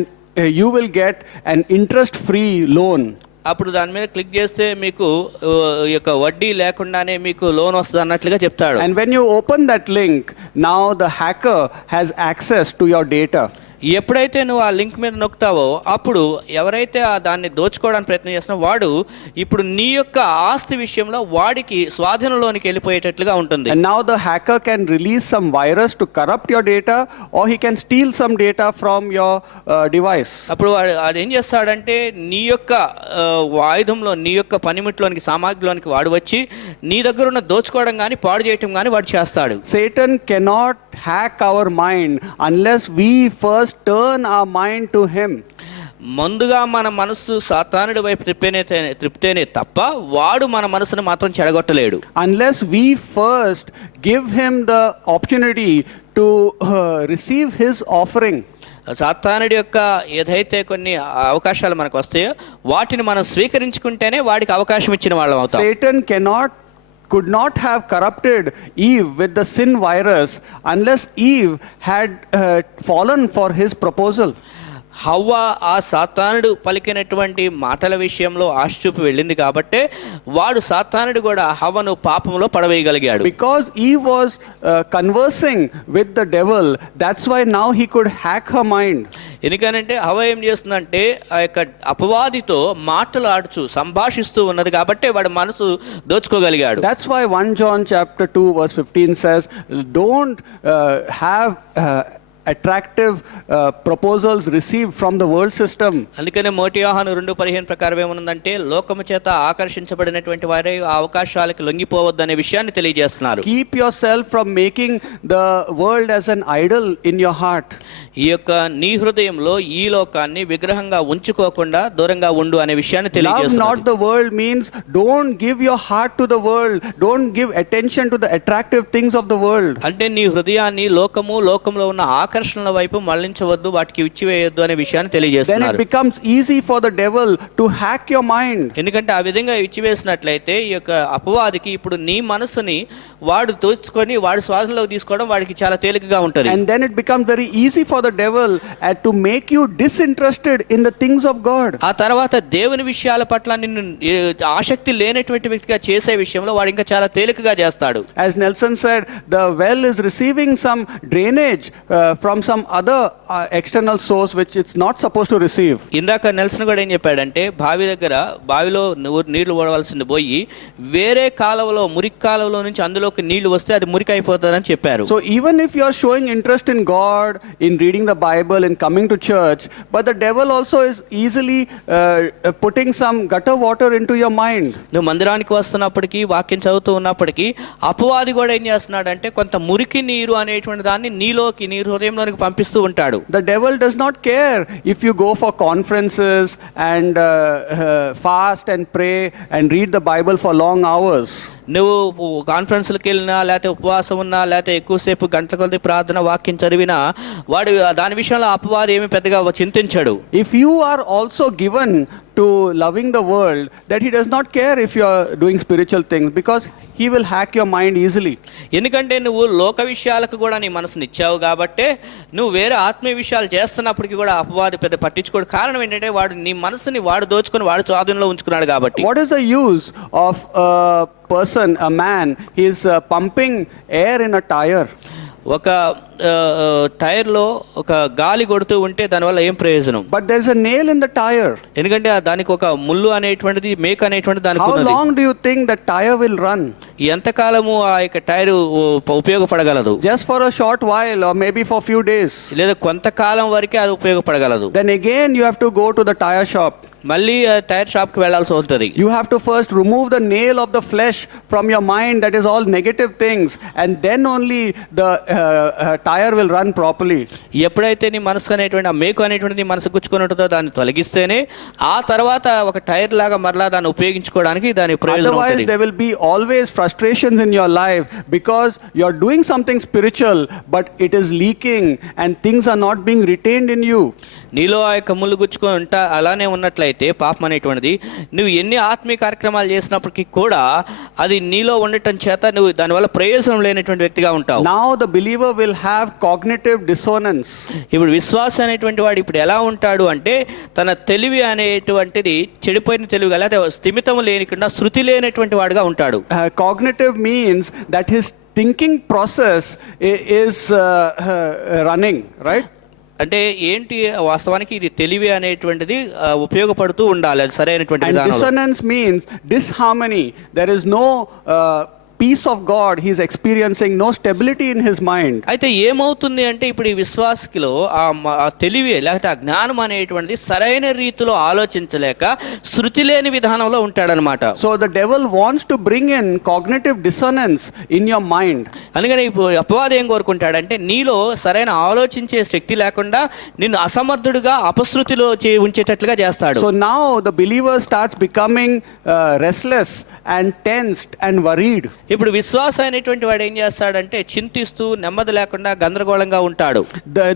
you will get an interest-free loan. అప్పుడు దాని మీద క్లిక్ చేస్తే మీకు ఈ యొక్క వడ్డీ లేకుండానే మీకు లోన్ వస్తుంది అన్నట్లుగా చెప్తాడు. And when you open that link, now the hacker has access to your data. ఎప్పుడైతే నువ్వు ఆ లింక్ మీద నొక్కుతావో అప్పుడు ఎవరైతే ఆ దాన్ని దోచుకోవడానికి ప్రయత్నం చేస్తున్నావో వాడు ఇప్పుడు నీ యొక్క ఆస్తి విషయంలో వాడికి స్వాధీనంలోనికి వెళ్ళిపోయేటట్లుగా ఉంటుంది. And now the hacker can release some virus to corrupt your data, or he can steal some data from your device. అప్పుడు వాడు ఏం చేస్తాడంటే నీ యొక్క ఆయుధంలో నీ యొక్క పనిముట్లోనికి సామాగ్రిలోనికి వాడు వచ్చి నీ దగ్గర ఉన్న దోచుకోవడం కానీ పాడు చేయటం కానీ వాడు చేస్తాడు. Satan cannot hack our mind unless we first turn our mind to him. ముందుగా మన మనసు సాతానుడి వైపు త్రిప్తేనే తప్ప వాడు మన మనసును మాత్రం చెడగొట్టలేడు. Unless we first give him the opportunity to receive his offering. సాతానుడి యొక్క ఏదైతే కొన్ని అవకాశాలు మనకు వస్తాయో వాటిని మనం స్వీకరించుకుంటేనే వాడికి అవకాశం ఇచ్చిన వాళ్ళం అవుతాం. Satan could not have corrupted Eve with the sin virus unless Eve had fallen for his proposal. హవ్వ ఆ సాతానుడు పలికినటువంటి మాటల విషయంలో ఆశ చూపి వెళ్ళింది కాబట్టే వాడు సాతానుడు కూడా హవ్వను పాపంలో పడవేయగలిగాడు. Because Eve was conversing with the devil, that's why now he could hack her mind. ఎందుకనంటే హవ్వ ఏం చేస్తుందంటే ఆ యొక్క అపవాదితో మాటలు ఆడుచు సంభాషిస్తూ ఉన్నది కాబట్టి వాడు మనసు దోచుకోగలిగాడు. That's why 1 John chapter 2 verse 15 says, don't have attractive proposals received from the world system. అందుకనే మొదటి యోహాను 2:15 ప్రకారం ఏమనుందంటే లోకము చేత ఆకర్షించబడినటువంటి వారే ఆ అవకాశాలకు లొంగిపోవద్దు అనే విషయాన్ని తెలియజేస్తున్నారు. Keep yourself from making the world as an idol in your heart. ఈ యొక్క నీ హృదయంలో ఈ లోకాన్ని విగ్రహంగా ఉంచుకోకుండా దూరంగా ఉండు అనే విషయాన్ని తెలియజేస్తున్నారు. Love not the world means don't give your heart to the world, don't give attention to the attractive things of the world. అంటే నీ హృదయాన్ని లోకంలో ఉన్న ఆకర్షణల వైపు మళ్లించవద్దు, వాటికి ఇచ్చివేయొద్దు అనే విషయాన్ని తెలియజేస్తున్నారు. Then it becomes easy for the devil to hack your mind. ఎందుకంటే ఆ విధంగా ఇచ్చివేసినట్లయితే ఈ యొక్క అపవాదికి ఇప్పుడు నీ మనసుని వాడు దోచుకొని వాడి స్వాధీనంలోకి తీసుకోవడం వాడికి చాలా తేలికగా ఉంటుంది. And then it becomes very easy for the devil to make you disinterested in the things of God. ఆ తర్వాత దేవుని విషయాల పట్ల నిన్ను ఆసక్తి లేనటువంటి వ్యక్తిగా చేసే విషయంలో వాడు ఇంకా చాలా తేలికగా చేస్తాడు. As Nelson said, the well is receiving some drainage from some other external source which it's not supposed to receive. ఇందాక నెల్సన్ కూడా ఏం చెప్పాడంటే బావిలో నీళ్లు ఓడవలసింది పోయి వేరే కాలువలో మురికి కాలువలో నుంచి అందులోకి నీళ్లు వస్తే అది మురికి అయిపోతుందని చెప్పారు. So even if you are showing interest in God, in reading the Bible, in coming to church, but the devil also is easily putting some gutter water into your mind. నువ్వు మందిరానికి వస్తున్నప్పటికీ వాక్యం చదువుతూ ఉన్నప్పటికీ అపవాది కూడా ఏం చేస్తున్నాడంటే కొంత మురికి నీరు అనేటువంటి దాన్ని నీలోకి నీ హృదయంలోనికి పంపిస్తూ ఉంటాడు. The devil does not care if you go for conferences and fast and pray and read the Bible for long hours. నువ్వు కాన్ఫరెన్స్లకు వెళ్ళినా లేకపోతే ఉపవాసం ఉన్నా లేకపోతే ఎక్కువసేపు గంటల కొద్ది ప్రార్థన వాక్యం చదివినా వాడు దాని విషయంలో అపవాది ఏమి పెద్దగా చింతించాడు. If you are also given to loving the world, that he does not care if you are doing spiritual things, because he will hack your mind easily. ఎందుకంటే నువ్వు లోక విషయాలకు కూడా నీ మనసుని ఇచ్చావు కాబట్టి నువ్వు వేరే ఆత్మీయ విషయాలు చేస్తున్నప్పటికీ కూడా అపవాది పెద్ద పట్టించుకోడు. కారణం ఏంటంటే వాడు నీ మనసుని వాడు దోచుకొని వాడు స్వాధీనంలో ఉంచుకున్నాడు కాబట్టి. What is the use of a man, he is pumping air in a tire? ఒక టైర్లో ఒక గాలి కొడుతూ ఉంటే దానివల్ల ఏం ప్రయోజనం? But there's a nail in the tire. ఎందుకంటే దానికి ఒక ముళ్ళు అనేటువంటిది, మేక అనేటువంటిది దానికి How ఉన్నది. long do you think the tire will run? ఎంతకాలము ఆ యొక్క టైరు ఉపయోగపడగలదు? Just for a short while or maybe for few days. లేదా కొంతకాలం వరకే అది ఉపయోగపడగలదు. Then again you have to go to the tire shop. మళ్ళీ టైర్ షాప్కి వెళ్ళాల్సి ఉంటుంది. You have to first remove the nail of the flesh from your mind, that is all negative things, and then only the tire will run properly. ఎప్పుడైతే నీ మనసు అనేటువంటి ఆ మేకు అనేటువంటిది మనసు గుచ్చుకొని ఉంటుందో దాన్ని తొలగిస్తేనే ఆ తర్వాత ఒక టైర్ లాగా మరలా దాన్ని ఉపయోగించుకోవడానికి దాని ప్రయోజనం Otherwise ఉంటుంది. there will be always frustrations in your life because you're doing something spiritual but it is leaking and things are not being retained in you. నీలో ఆ యొక్క ముళ్ళు గుచ్చుకొని ఉంటా అలానే ఉన్నట్లయితే పాపం అనేటువంటిది నువ్వు ఎన్ని ఆత్మీయ కార్యక్రమాలు చేసినప్పటికీ కూడా అది నీలో ఉండటం చేత నువ్వు దానివల్ల ప్రయోజనం లేనటువంటి వ్యక్తిగా ఉంటావు. Now the believer will have cognitive dissonance. ఇప్పుడు విశ్వాసం అనేటువంటి వాడు ఇప్పుడు ఎలా ఉంటాడు అంటే తన తెలివి అనేటువంటిది చెడిపోయిన తెలివి గల స్థిమితం లేనికుండా శృతి లేనటువంటి వాడుగా ఉంటాడు. Cognitive means that his thinking process is running, right? అంటే ఏంటి వాస్తవానికి ఇది తెలివి అనేటువంటిది ఉపయోగపడుతూ ఉండాలి, అది సరైనటువంటి And విధానంలో. dissonance means disharmony. There is no peace of God. He is experiencing no stability in his mind. అయితే ఏమవుతుంది అంటే ఇప్పుడు ఈ విశ్వాసకిలో ఆ తెలివి లేకపోతే ఆ జ్ఞానం అనేటువంటిది సరైన రీతిలో ఆలోచించలేక శృతి లేని విధానంలో ఉంటాడనమాట. So the devil wants to bring in cognitive dissonance in your mind. అందుకని ఇప్పుడు అపవాది ఏం కోరుకుంటాడంటే నీలో సరైన ఆలోచించే శక్తి లేకుండా నిన్ను అసమర్థుడిగా అపశృతిలో ఉంచేటట్లుగా చేస్తాడు. So now the believer starts becoming restless and tensed and worried. ఇప్పుడు విశ్వాసం అయినటువంటి వాడు ఏం చేస్తాడంటే చింతిస్తూ నెమ్మది లేకుండా గందరగోళంగా ఉంటాడు.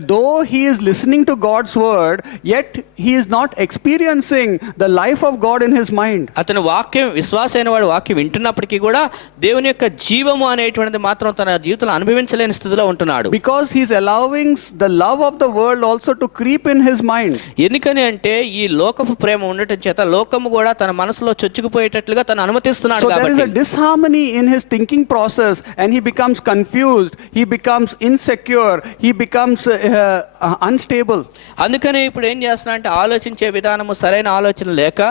Though he is listening to God's word, yet he is not experiencing the life of God in his mind. అతను వాక్యం విశ్వాసమైన వాడు వాక్యం వింటున్నప్పటికీ కూడా దేవుని యొక్క జీవము అనేటువంటిది మాత్రం తన జీవితంలో అనుభవించలేని స్థితిలో ఉంటున్నాడు. Because he is allowing the love of the world also to creep in his mind. ఎందుకని అంటే ఈ లోకపు ప్రేమ ఉండటం చేత లోకము కూడా తన మనసులో చొచ్చుకుపోయేటట్లుగా తను అనుమతిస్తున్నాడు. So there is a కాబట్టి disharmony in his thinking process and he becomes confused, he becomes insecure, he becomes unstable. అందుకనే ఇప్పుడు ఏం చేస్తున్నా అంటే ఆలోచించే విధానము సరైన ఆలోచన లేక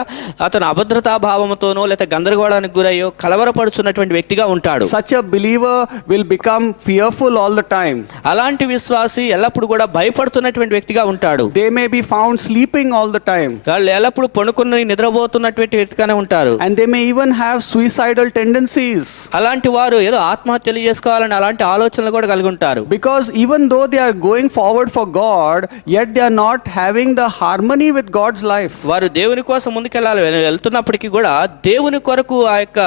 అతను అభద్రతా భావముతోనో లేదా గందరగోళానికి గురయ్యో కలవరపడుచున్నటువంటి వ్యక్తిగా ఉంటాడు. Such a believer will become fearful all the time. అలాంటి విశ్వాసి ఎల్లప్పుడూ కూడా భయపడుతున్నటువంటి వ్యక్తిగా ఉంటాడు. They may be found sleeping all the time. వాళ్ళు ఎల్లప్పుడూ పడుకుని నిద్రపోతున్నటువంటి వ్యక్తిగానే ఉంటారు. And they may even have suicidal tendencies. అలాంటి వారు ఏదో ఆత్మహత్యలు చేసుకోవాలని అలాంటి ఆలోచనలు కూడా కలిగి ఉంటారు. Because even though they are going forward for God, yet they are not having the harmony with God's life. వారు దేవుని కోసం ముందుకెళ్ళాలి వెళ్తున్నప్పటికీ కూడా దేవుని కొరకు ఆ యొక్క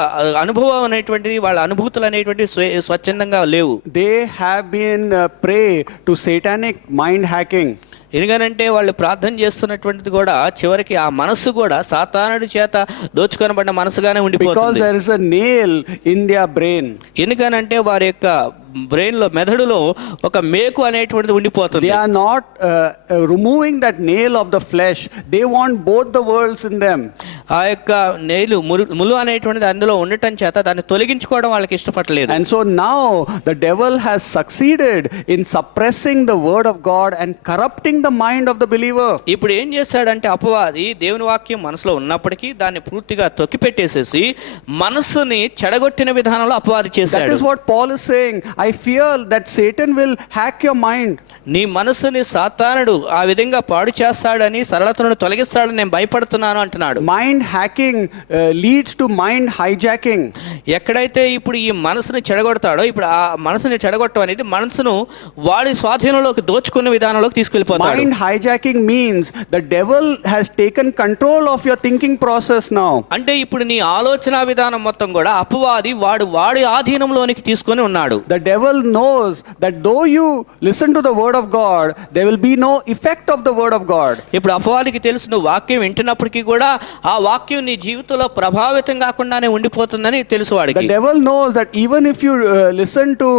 అనుభవం అనేటువంటిది వాళ్ళ అనుభూతులు అనేటువంటివి స్వచ్ఛందంగా లేవు. They have been prey to satanic mind hacking. ఎందుకనంటే వాళ్ళు ప్రార్థన చేస్తున్నటువంటిది కూడా చివరికి ఆ మనస్సు కూడా సాతానుడి చేత దోచుకొనబడిన మనసుగానే Because ఉండిపోతుంది. there is a nail in their brain. ఎందుకనంటే వారి యొక్క బ్రెయిన్ లో మెదడులో ఒక మేకు అనేటువంటిది ఉండిపోతుంది. They are not removing that nail of the flesh. They want both the worlds in them. ఆ యొక్క ములు అనేటువంటిది అందులో ఉండటం చేత దాన్ని తొలగించుకోవడం వాళ్ళకి ఇష్టపడలేదు. And so now the devil has succeeded in suppressing the word of God and corrupting the mind of the believer. ఇప్పుడు ఏం చేశాడంటే అపవాది దేవుని వాక్యం మనసులో ఉన్నప్పటికీ దాన్ని పూర్తిగా తొక్కిపెట్టేసేసి మనస్సుని చెడగొట్టిన విధానంలో అపవాది That చేశాడు. is what Paul is saying. I fear that Satan will hack your mind. నీ మనస్సుని సాతానుడు ఆ విధంగా పాడు చేస్తాడని సరళతను తొలగిస్తాడని నేను భయపడుతున్నాను అంటున్నాడు. Mind hacking leads to mind hijacking. ఎక్కడైతే ఇప్పుడు ఈ మనసుని చెడగొడతాడో ఇప్పుడు ఆ మనసుని చెడగొట్టడం అనేది మనసును వాడి స్వాధీనంలోకి దోచుకునే విధానంలోకి తీసుకెళ్ళిపోతాడు. Mind hijacking means the devil has taken control of your thinking process now. అంటే ఇప్పుడు నీ ఆలోచన విధానం మొత్తం కూడా అపవాది వాడి ఆధీనంలోనికి తీసుకొని ఉన్నాడు. The devil knows that though you listen to the word of God, there will be no effect of the word of God. ఇప్పుడు అపవాదికి తెలుసు నువ్వు వాక్యం వింటున్నప్పటికీ కూడా ఆ వాక్యం నీ జీవితంలో ప్రభావితం కాకుండానే ఉండిపోతుందని తెలుసు The వాడికి. devil knows that even if you listen to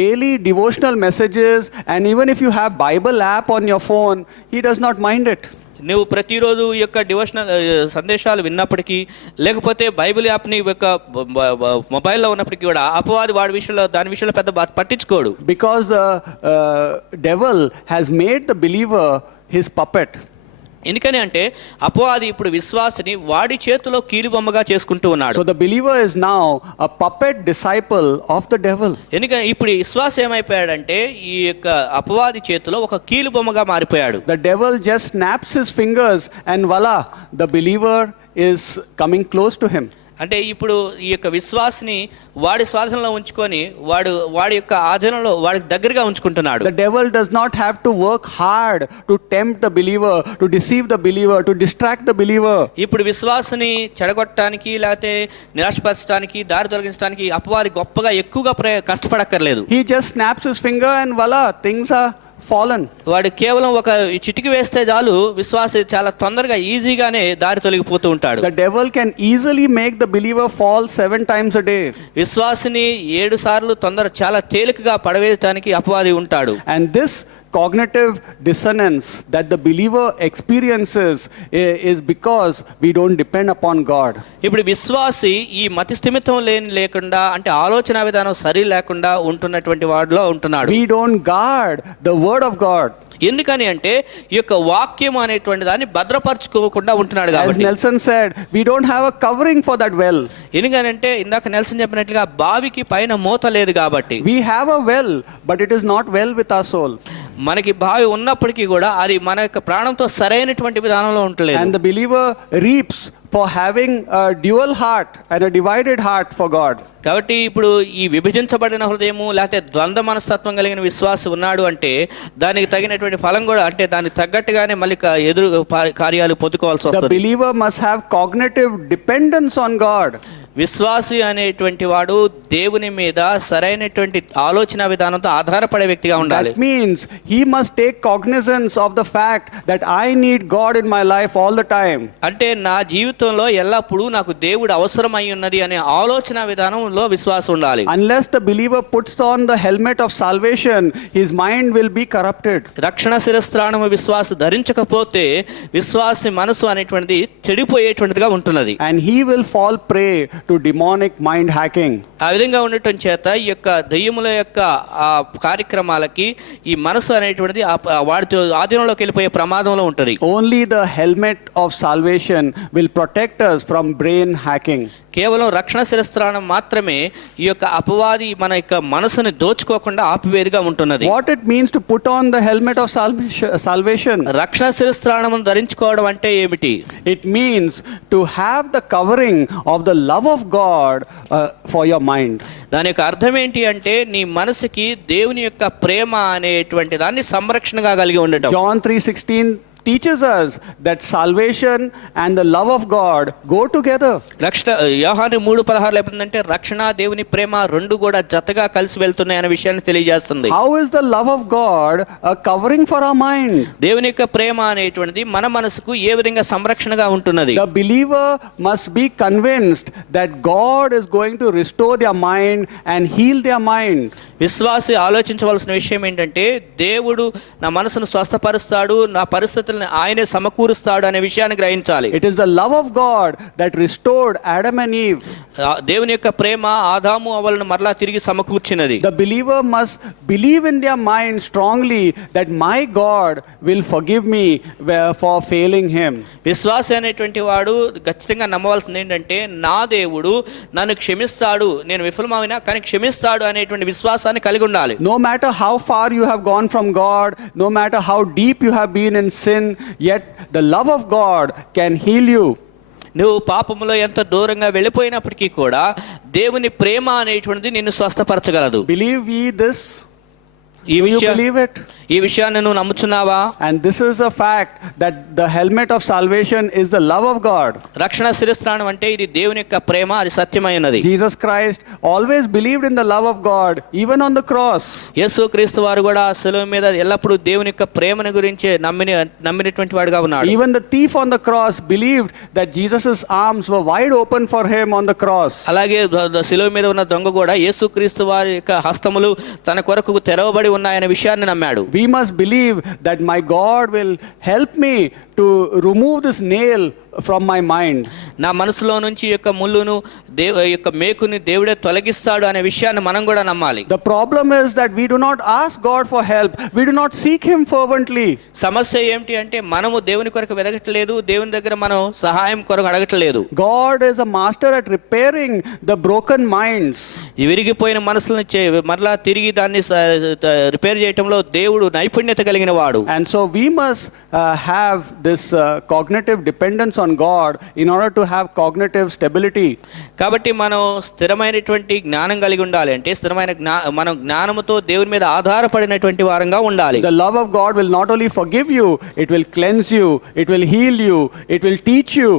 daily devotional messages and even if you have Bible app on your phone, he does not mind it. నువ్వు ప్రతిరోజు ఈ యొక్క డివోషనల్ సందేశాలు విన్నప్పటికీ, లేకపోతే బైబిల్ యాప్ని యొక్క మొబైల్లో ఉన్నప్పటికీ కూడా అపవాది దాని విషయంలో పెద్ద పట్టించుకోడు. Because the devil has made the believer his puppet. ఎందుకని అంటే అపవాది ఇప్పుడు విశ్వాసిని వాడి చేతిలో కీలుబొమ్మగా చేసుకుంటూ ఉన్నాడు. So the believer is now a puppet disciple of the devil. ఎందుకంటే ఇప్పుడు విశ్వాసం ఏమైపోయాడంటే ఈ యొక్క అపవాది చేతిలో ఒక కీలుబొమ్మగా మారిపోయాడు. The devil just snaps his fingers and voila, the believer is coming close to him. అంటే ఇప్పుడు ఈ యొక్క విశ్వాసిని వాడి స్వాధీనంలో ఉంచుకొని వాడి యొక్క ఆధీనంలో వాడికి దగ్గరగా ఉంచుకుంటున్నాడు. The devil does not have to work hard to tempt the believer, to deceive the believer, to distract the believer. ఇప్పుడు విశ్వాసిని చెడగొట్టడానికి లేకపోతే నిరాశపరచడానికి దారి తొలగించడానికి అపవాది గొప్పగా ఎక్కువగా కష్టపడక్కర్లేదు. He just snaps his finger and voila, things are fallen. వాడు కేవలం ఒక చిటికి వేస్తే చాలు విశ్వాసి చాలా తొందరగా ఈజీగానే దారి తొలగిపోతూ ఉంటాడు. The devil can easily make the believer fall 7 times a day. విశ్వాసిని 7 సార్లు చాలా తేలికగా పడవేయడానికి అపవాది ఉంటాడు. And this cognitive dissonance that the believer experiences is because we don't depend upon God. ఇప్పుడు విశ్వాసి ఈ మతి స్థిమితం లేకుండా అంటే ఆలోచన విధానం సరి లేకుండా ఉంటున్నటువంటి వాడిలో ఉంటున్నాడు. We don't guard the word of God. ఎందుకని అంటే ఈ యొక్క వాక్యం అనేటువంటి దాన్ని భద్రపరచుకోకుండా ఉంటున్నాడు As కాబట్టి. Nelson said, we don't have a covering for that well. ఎందుకనంటే ఇందాక నెల్సన్ చెప్పినట్లుగా బావికి పైన మూత లేదు కాబట్టి. We have a well, but it is not well with our soul. మనకి బావి ఉన్నప్పటికీ కూడా అది మన యొక్క ప్రాణంతో సరైనటువంటి విధానంలో ఉండలేదు. And the believer reaps for having a dual heart and a divided heart for God. కాబట్టి ఇప్పుడు ఈ విభజించబడిన హృదయము లేకపోతే ద్వంద్వ మనస్తత్వం కలిగిన విశ్వాసి ఉన్నాడు అంటే దానికి తగినటువంటి ఫలం కూడా అంటే దానికి తగ్గట్టుగానే మళ్ళీ ఎదురు కార్యాలు పొందుకోవాల్సి The వస్తుంది. believer must have cognitive dependence on God. విశ్వాసి అనేటువంటి వాడు దేవుని మీద సరైనటువంటి ఆలోచన విధానంతో ఆధారపడే వ్యక్తిగా ఉండాలి. That means he must take cognizance of the fact that I need God in my life all the time. అంటే నా జీవితంలో ఎల్లప్పుడూ నాకు దేవుడు అవసరమై ఉన్నది అనే ఆలోచన విధానంలో విశ్వాసం ఉండాలి. Unless the believer puts on the helmet of salvation, his mind will be corrupted. రక్షణ శిరస్త్రాణము విశ్వాసం ధరించకపోతే విశ్వాసి మనసు అనేటువంటిది చెడిపోయేటువంటిదిగా ఉంటున్నది. And he will fall prey to demonic mind hacking. ఆ విధంగా ఉండటం చేత ఈ యొక్క దయ్యముల యొక్క ఆ కార్యక్రమాలకి ఈ మనసు అనేటువంటిది వాడితో ఆధీనంలోకి వెళ్ళిపోయే ప్రమాదంలో ఉంటుంది. Only the helmet of salvation will protect us from brain hacking. కేవలం రక్షణ శిరస్త్రాణం మాత్రమే ఈ యొక్క అపవాది మన యొక్క మనసుని దోచుకోకుండా ఆపివేదిగా ఉంటున్నది. What it means to put on the helmet of salvation? రక్షణ శిరస్త్రాణం ధరించుకోవడం అంటే ఏమిటి? It means to have the covering of the love of God for your mind. దాని యొక్క అర్థం ఏంటి అంటే నీ మనసుకి దేవుని యొక్క ప్రేమ అనేటువంటి దాన్ని సంరక్షణగా కలిగి ఉండటం. John 3:16 teaches us that salvation and the love of God go together. యోహాను 3:16 ఏమంటే రక్షణ దేవుని ప్రేమ రెండు కూడా జతగా కలిసి వెళ్తున్నాయి అనే విషయాన్ని తెలియజేస్తుంది. How is the love of God a covering for our mind? దేవుని యొక్క ప్రేమ అనేటువంటిది మన మనసుకు ఏ విధంగా సంరక్షణగా ఉంటున్నది? The believer must be convinced that God is going to restore their mind and heal their mind. విశ్వాసి ఆలోచించవలసిన విషయం ఏంటంటే దేవుడు నా మనసును స్వస్థపరుస్తాడు, నా పరిస్థితులను ఆయనే సమకూరుస్తాడు అనే విషయాన్ని గ్రహించాలి. It is the love of God that restored Adam and Eve. దేవుని యొక్క ప్రేమ ఆదాము అవ్వలను మరలా తిరిగి సమకూర్చినది. The believer must believe in their mind strongly that my God will forgive me for failing him. విశ్వాసి అనేటువంటి వాడు ఖచ్చితంగా నమ్మవలసింది ఏంటంటే నా దేవుడు నన్ను క్షమిస్తాడు, నేను విఫలమైనా కానీ క్షమిస్తాడు అనేటువంటి విశ్వాసాన్ని కలిగి ఉండాలి. No matter how far you have gone from God, no matter how deep you have been in sin, yet the love of God can heal you. నువ్వు పాపములో ఎంత దూరంగా వెళ్ళిపోయినప్పటికీ కూడా దేవుని ప్రేమ అనేటువంటిది నిన్ను స్వస్థపరచగలదు. Believe ye this? ఈ Do you believe it? ఈ విషయాన్ని నువ్వు నమ్ముచున్నావా? And this is a fact that the helmet of salvation is the love of God. రక్షణ శిరస్త్రాణం అంటే ఇది దేవుని యొక్క ప్రేమ, అది సత్యమైనది. Jesus Christ always believed in the love of God even on the cross. యేసుక్రీస్తు వారు కూడా శిలువ మీద ఎల్లప్పుడూ దేవుని యొక్క ప్రేమను గురించి నమ్మినటువంటి వాడుగా ఉన్నాడు. Even the thief on the cross believed that Jesus' arms were wide open for him on the cross. అలాగే శిలువ మీద ఉన్న దొంగ కూడా యేసుక్రీస్తు వారి యొక్క హస్తములు తన కొరకు తెరవబడి ఉన్నాయనే విషయాన్ని నమ్మాడు. We must believe that my God will help me to remove this nail from my mind. నా మనసులో నుంచి ఈ యొక్క ముళ్ళును ఈ యొక్క మేకుని దేవుడే తొలగిస్తాడు అనే విషయాన్ని మనం కూడా నమ్మాలి. The problem is that we do not ask God for help. We do not seek him fervently. సమస్య ఏమిటి అంటే మనము దేవుని కొరకు వెదగట్లేదు, దేవుని దగ్గర మనం సహాయం కొరకు అడగట్లేదు. God is a master at repairing the broken minds. ఈ విరిగిపోయిన మనసులను మరలా తిరిగి దాన్ని రిపేర్ చేయటంలో దేవుడు నైపుణ్యత కలిగిన వాడు. And so we must have this cognitive dependence on God in order to have cognitive stability. కాబట్టి మనం స్థిరమైనటువంటి జ్ఞానం కలిగి ఉండాలి. అంటే స్థిరమైన మనం జ్ఞానముతో దేవుని మీద ఆధారపడినటువంటి వారంగా ఉండాలి. The love of God will not only forgive you, it will cleanse you, it will heal you, it will teach you.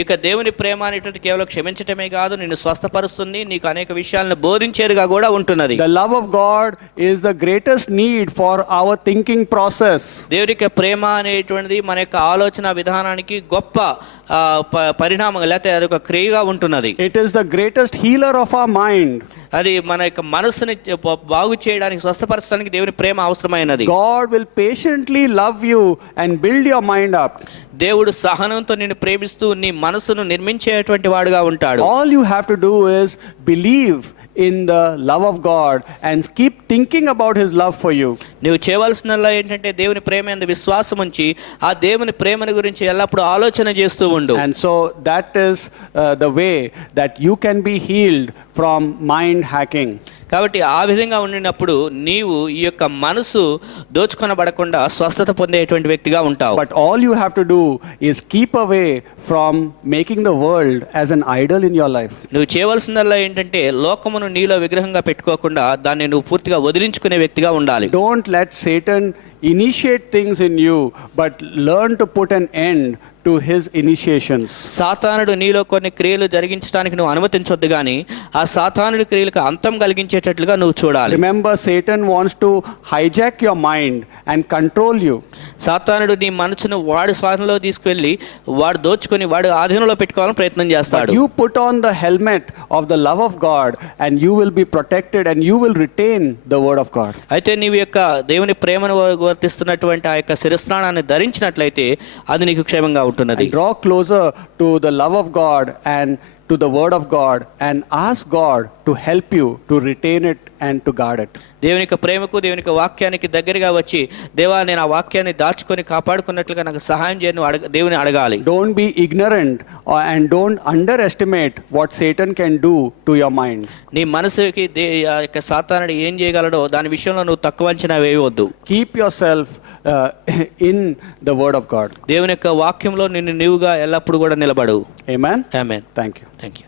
ఇక దేవుని ప్రేమ అనేటువంటి కేవలం క్షమించటమే కాదు, నిన్ను స్వస్థపరుస్తుంది, నీకు అనేక విషయాలను బోధించేదిగా కూడా ఉంటున్నది. The love of God is the greatest need for our thinking process. దేవుని యొక్క ప్రేమ అనేటువంటిది మన యొక్క ఆలోచన విధానానికి గొప్ప పరిణామం, లేకపోతే అది ఒక క్రియగా ఉంటున్నది. It is the greatest healer of our mind. అది మన యొక్క మనసుని బాగు చేయడానికి, స్వస్థపరచడానికి దేవుని ప్రేమ అవసరమైనది. God will patiently love you and build your mind up. దేవుడు సహనంతో నిన్ను ప్రేమిస్తూ నీ మనసును నిర్మించేటువంటి వాడుగా ఉంటాడు. All you have to do is believe in the love of God and keep thinking about his love for you. నువ్వు చేయవలసినల్లా ఏంటంటే దేవుని ప్రేమ యందు విశ్వాసం ఉంచి ఆ దేవుని ప్రేమను గురించి ఎల్లప్పుడూ ఆలోచన చేస్తూ ఉండు. And so that is the way that you can be healed from mind hacking. కాబట్టి ఆ విధంగా ఉండినప్పుడు నీవు ఈ యొక్క మనసు దోచుకొనబడకుండా స్వస్థత పొందేటువంటి వ్యక్తిగా ఉంటావు. But all you have to do is keep away from making the world as an idol in your life. నువ్వు చేయవలసిందల్లా ఏంటంటే లోకమును నీలో విగ్రహంగా పెట్టుకోకుండా దాన్ని నువ్వు పూర్తిగా వదిలించుకునే వ్యక్తిగా ఉండాలి. Don't let Satan initiate things in you, but learn to put an end to his initiations. సాతానుడు నీలో కొన్ని క్రియలు జరిగించడానికి నువ్వు అనుమతించొద్దు గానీ ఆ సాతానుడి క్రియలకు అంతం కలిగించేటట్లుగా నువ్వు చూడాలి. Remember, Satan wants to hijack your mind and control you. సాతానుడు నీ మనసును వాడి స్వాధీనంలో తీసుకెళ్లి వాడు దోచుకొని వాడు ఆధీనంలో పెట్టుకోవాలని ప్రయత్నం చేస్తాడు. But you put on the helmet of the love of God and you will be protected and you will retain the word of God. అయితే నీవు యొక్క దేవుని ప్రేమను వర్తిస్తున్నటువంటి ఆ యొక్క శిరస్త్రాణాన్ని ధరించినట్లయితే అది నీకు క్షేమంగా ఉంటున్నది. And draw closer to the love of God and to the word of God and ask God to help you to retain it and to guard it. దేవుని యొక్క ప్రేమకు దేవుని యొక్క వాక్యానికి దగ్గరగా వచ్చి దేవా నేను ఆ వాక్యాన్ని దాచుకొని కాపాడుకున్నట్లుగా నాకు సహాయం చేయని దేవుని అడగాలి. Don't be ignorant and don't underestimate what Satan can do to your mind. నీ మనసుకి ఆ యొక్క సాతానుడు ఏం చేయగలడో దాని విషయంలో నువ్వు తక్కువ అంచనా వేయవద్దు. Keep yourself in the word of God. దేవుని యొక్క వాక్యంలో నిన్ను నీవుగా ఎల్లప్పుడూ కూడా నిలబడు. Amen. ఆమేన్. Thank you. Thank you.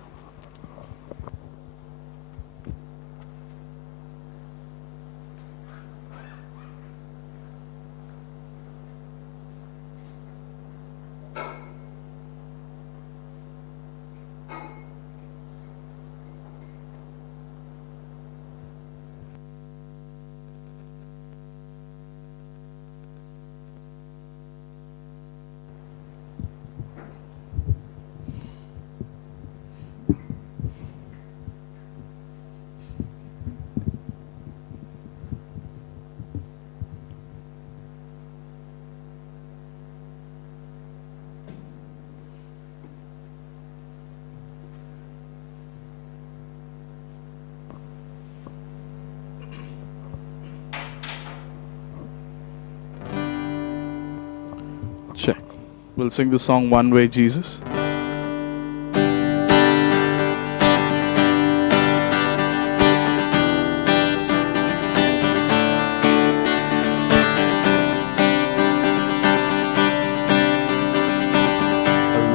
Check. We'll sing the song One Way Jesus.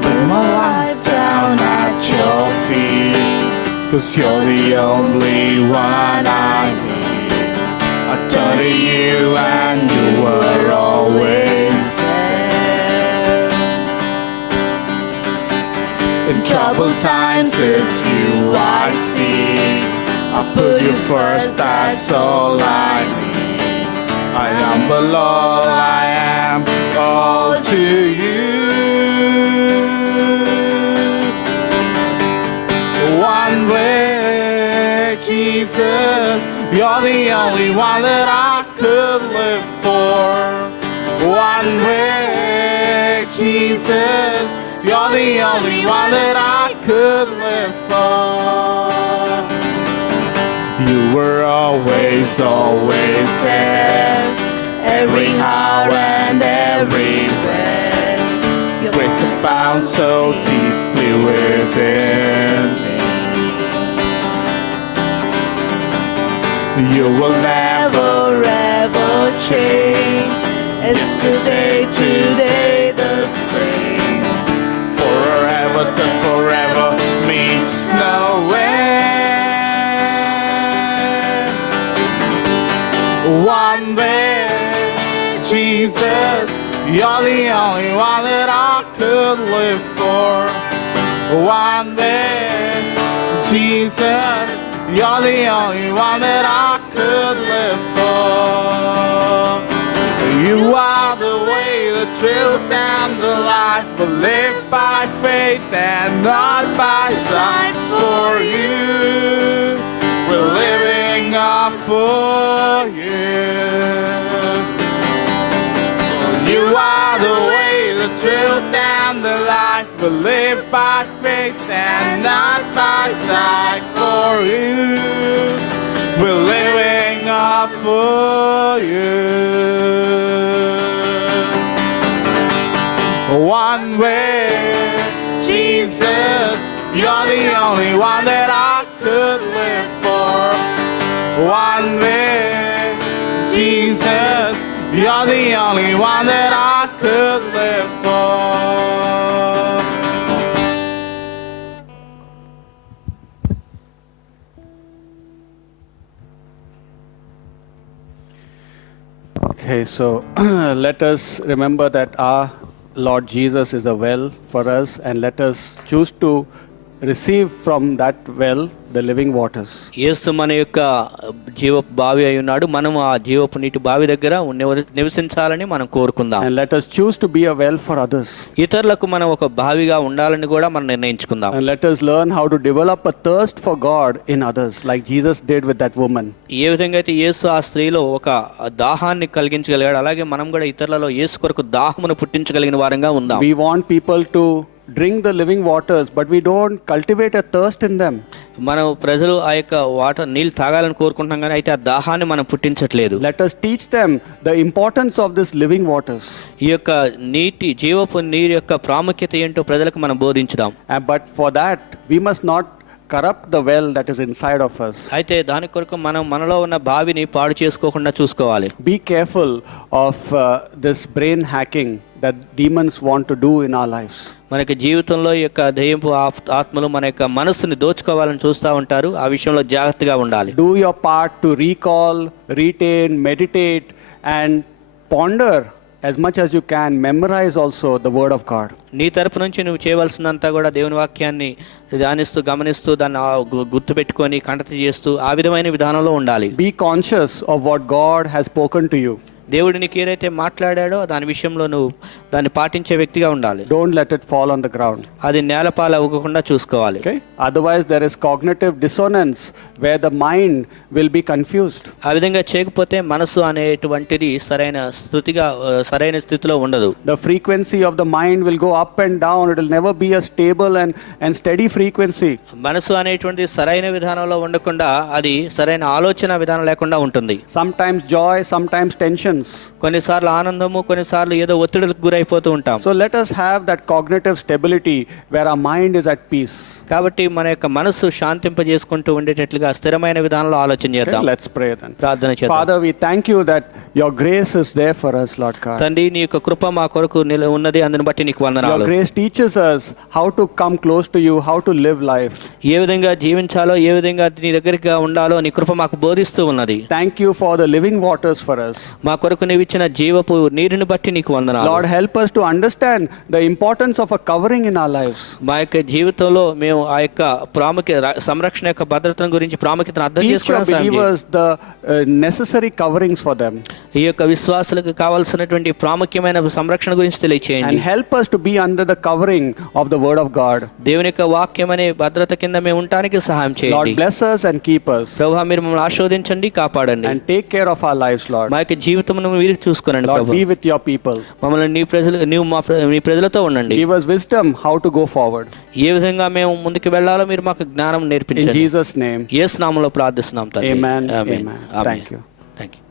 Lay my life down at your feet, 'cause you're the only one I need. I turn to you and you were always there. In troubled times it's you I see. I put you first, that's all I need. I humble all I am, all to you. One way, Jesus, you're the only one that I one way, Jesus. You're the only one that I could live for. You were always, always there, every hour and everywhere. Your grace abounds so deeply within me. You will never, ever change. It's today, today the same. Forever to forever means no end. One way, Jesus, you're the only one that I could live for. One way, Jesus, you're the only one that I could live for. You are the way, the truth, and the life. But live by faith and not by sight. For you, we're living up for you. You are the way, the truth, and the life. But live by faith and not by sight. For you, we're living up for you. One way, Jesus, you're the only one that I could live for. One way, Jesus, you're the only one that I could live for. Okay, so let us remember that our Lord Jesus is a well for us, and let us choose to receive from that well the living waters. యేసు మన యొక్క జీవపు బావి అయి ఉన్నాడు. మనం ఆ జీవపు నీటి బావి దగ్గర నివసించాలని మనం కోరుకుందాం. And let us choose to be a well for others. ఇతరులకు మనం ఒక బావిగా ఉండాలని కూడా మనం నిర్ణయించుకుందాం. And let us learn how to develop a thirst for God in others, like Jesus did with that woman. ఏ విధంగా అయితే యేసు ఆ స్త్రీలో ఒక దాహాన్ని కలిగించగలిగాడు, అలాగే మనం కూడా ఇతరులలో యేసు కొరకు దాహమును పుట్టించగలిగిన వారంగా ఉందాం. We want people to drink the living waters, but we don't cultivate a thirst in them. మనం ప్రజలు ఆ యొక్క వాటర్ నీళ్ళు తాగాలని కోరుకుంటున్నాం, కానీ అయితే ఆ దాహాన్ని మనం పుట్టించట్లేదు. Let us teach them the importance of this living waters. ఈ యొక్క నీటి జీవపు నీరు యొక్క ప్రాముఖ్యత ఏంటో ప్రజలకు మనం బోధించుదాం. But for that, we must not corrupt the well that is inside of us. అయితే దాని కొరకు మనం మనలో ఉన్న బావిని పాడు చేసుకోకుండా చూసుకోవాలి. Be careful of this brain hacking that demons want to do in our lives. మనకి జీవితంలో ఈ యొక్క దయ్యపు ఆత్మలు మన యొక్క మనస్సుని దోచుకోవాలని చూస్తూ ఉంటారు. ఆ విషయంలో జాగ్రత్తగా ఉండాలి. Do your part to recall, retain, meditate, and ponder as much as you can. Memorize also the word of God. నీ తరపు నుంచి నువ్వు చేయవలసినంతా కూడా దేవుని వాక్యాన్ని ధ్యానిస్తూ గమనిస్తూ దాన్ని గుర్తుపెట్టుకొని కంటత చేస్తూ ఆ విధమైన విధానంలో ఉండాలి. Be conscious of what God has spoken to you. దేవుడు నీకు ఏదైతే మాట్లాడాడో దాని విషయంలో నువ్వు దాన్ని పాటించే వ్యక్తిగా ఉండాలి. Don't let it fall on the ground. అది నేలపాలు అవ్వకుండా చూసుకోవాలి. Okay? Otherwise there is cognitive dissonance where the mind will be confused. ఆ విధంగా చేయకపోతే మనసు అనేటువంటిది సరైన స్థితిలో ఉండదు. The frequency of the mind will go up and down. It will never be a stable and steady frequency. మనసు అనేటువంటిది సరైన విధానంలో ఉండకుండా అది సరైన ఆలోచన విధానం లేకుండా ఉంటుంది. Sometimes joy, sometimes tensions. కొన్నిసార్లు ఆనందము, కొన్నిసార్లు ఏదో ఒత్తిడికి గురైపోతూ ఉంటాం. So let us have that cognitive stability where our mind is at peace. కాబట్టి మన యొక్క మనసు శాంతింపజేసుకుంటూ ఉండేటట్లుగా స్థిరమైన విధానంలో ఆలోచన Okay, చేద్దాం. let's pray then. ప్రార్థన చేద్దాం. Father, we thank you that your grace is there for us, Lord God. తండ్రి, నీ యొక్క కృప మా కొరకు ఉన్నది, అందుని బట్టి నీకు Your వందనాలు. grace teaches us how to come close to you, how to live life. ఏ విధంగా జీవించాలో, ఏ విధంగా నీ దగ్గరగా ఉండాలో నీ కృప మాకు బోధిస్తూ ఉన్నది. Thank you for the living waters for us. మా కొరకు నీవు ఇచ్చిన జీవపు నీరుని బట్టి నీకు వందనాలు. Lord, help us to understand the importance of a covering in our lives. మా యొక్క జీవితంలో మేము ఆ యొక్క సంరక్షణ యొక్క భద్రతను గురించి ప్రాముఖ్యతను అర్థం Teach your చేసుకోవడం సాయం చేయి. believers the necessary coverings for them. ఈ యొక్క విశ్వాసులకు కావాల్సినటువంటి ప్రాముఖ్యమైన సంరక్షణ గురించి తెలియచేయండి. And help us to be under the covering of the word of God. దేవుని యొక్క వాక్యం అనే భద్రత కింద మేము ఉండడానికి సహాయం Lord, చేయండి. bless us and keep us. ప్రభువా, మీరు మమ్మల్ని ఆశీర్వదించండి, కాపాడండి. And take care of our lives, Lord. మా యొక్క జీవితం చిత్తమును వీరికి చూసుకోనండి Lord, ప్రభు. be with your people. మమ్మల్ని నీవు నీ ప్రజలతో ఉండండి. Give us wisdom how to go forward. ఏ విధంగా మేము ముందుకు వెళ్ళాలో మీరు మాకు జ్ఞానం In నేర్పించండి. Jesus' name. యేసు నామములో ప్రార్థిస్తున్నాం తండ్రి. Amen. ఆమేన్. Amen. ఆమేన్. Thank you. థాంక్యూ.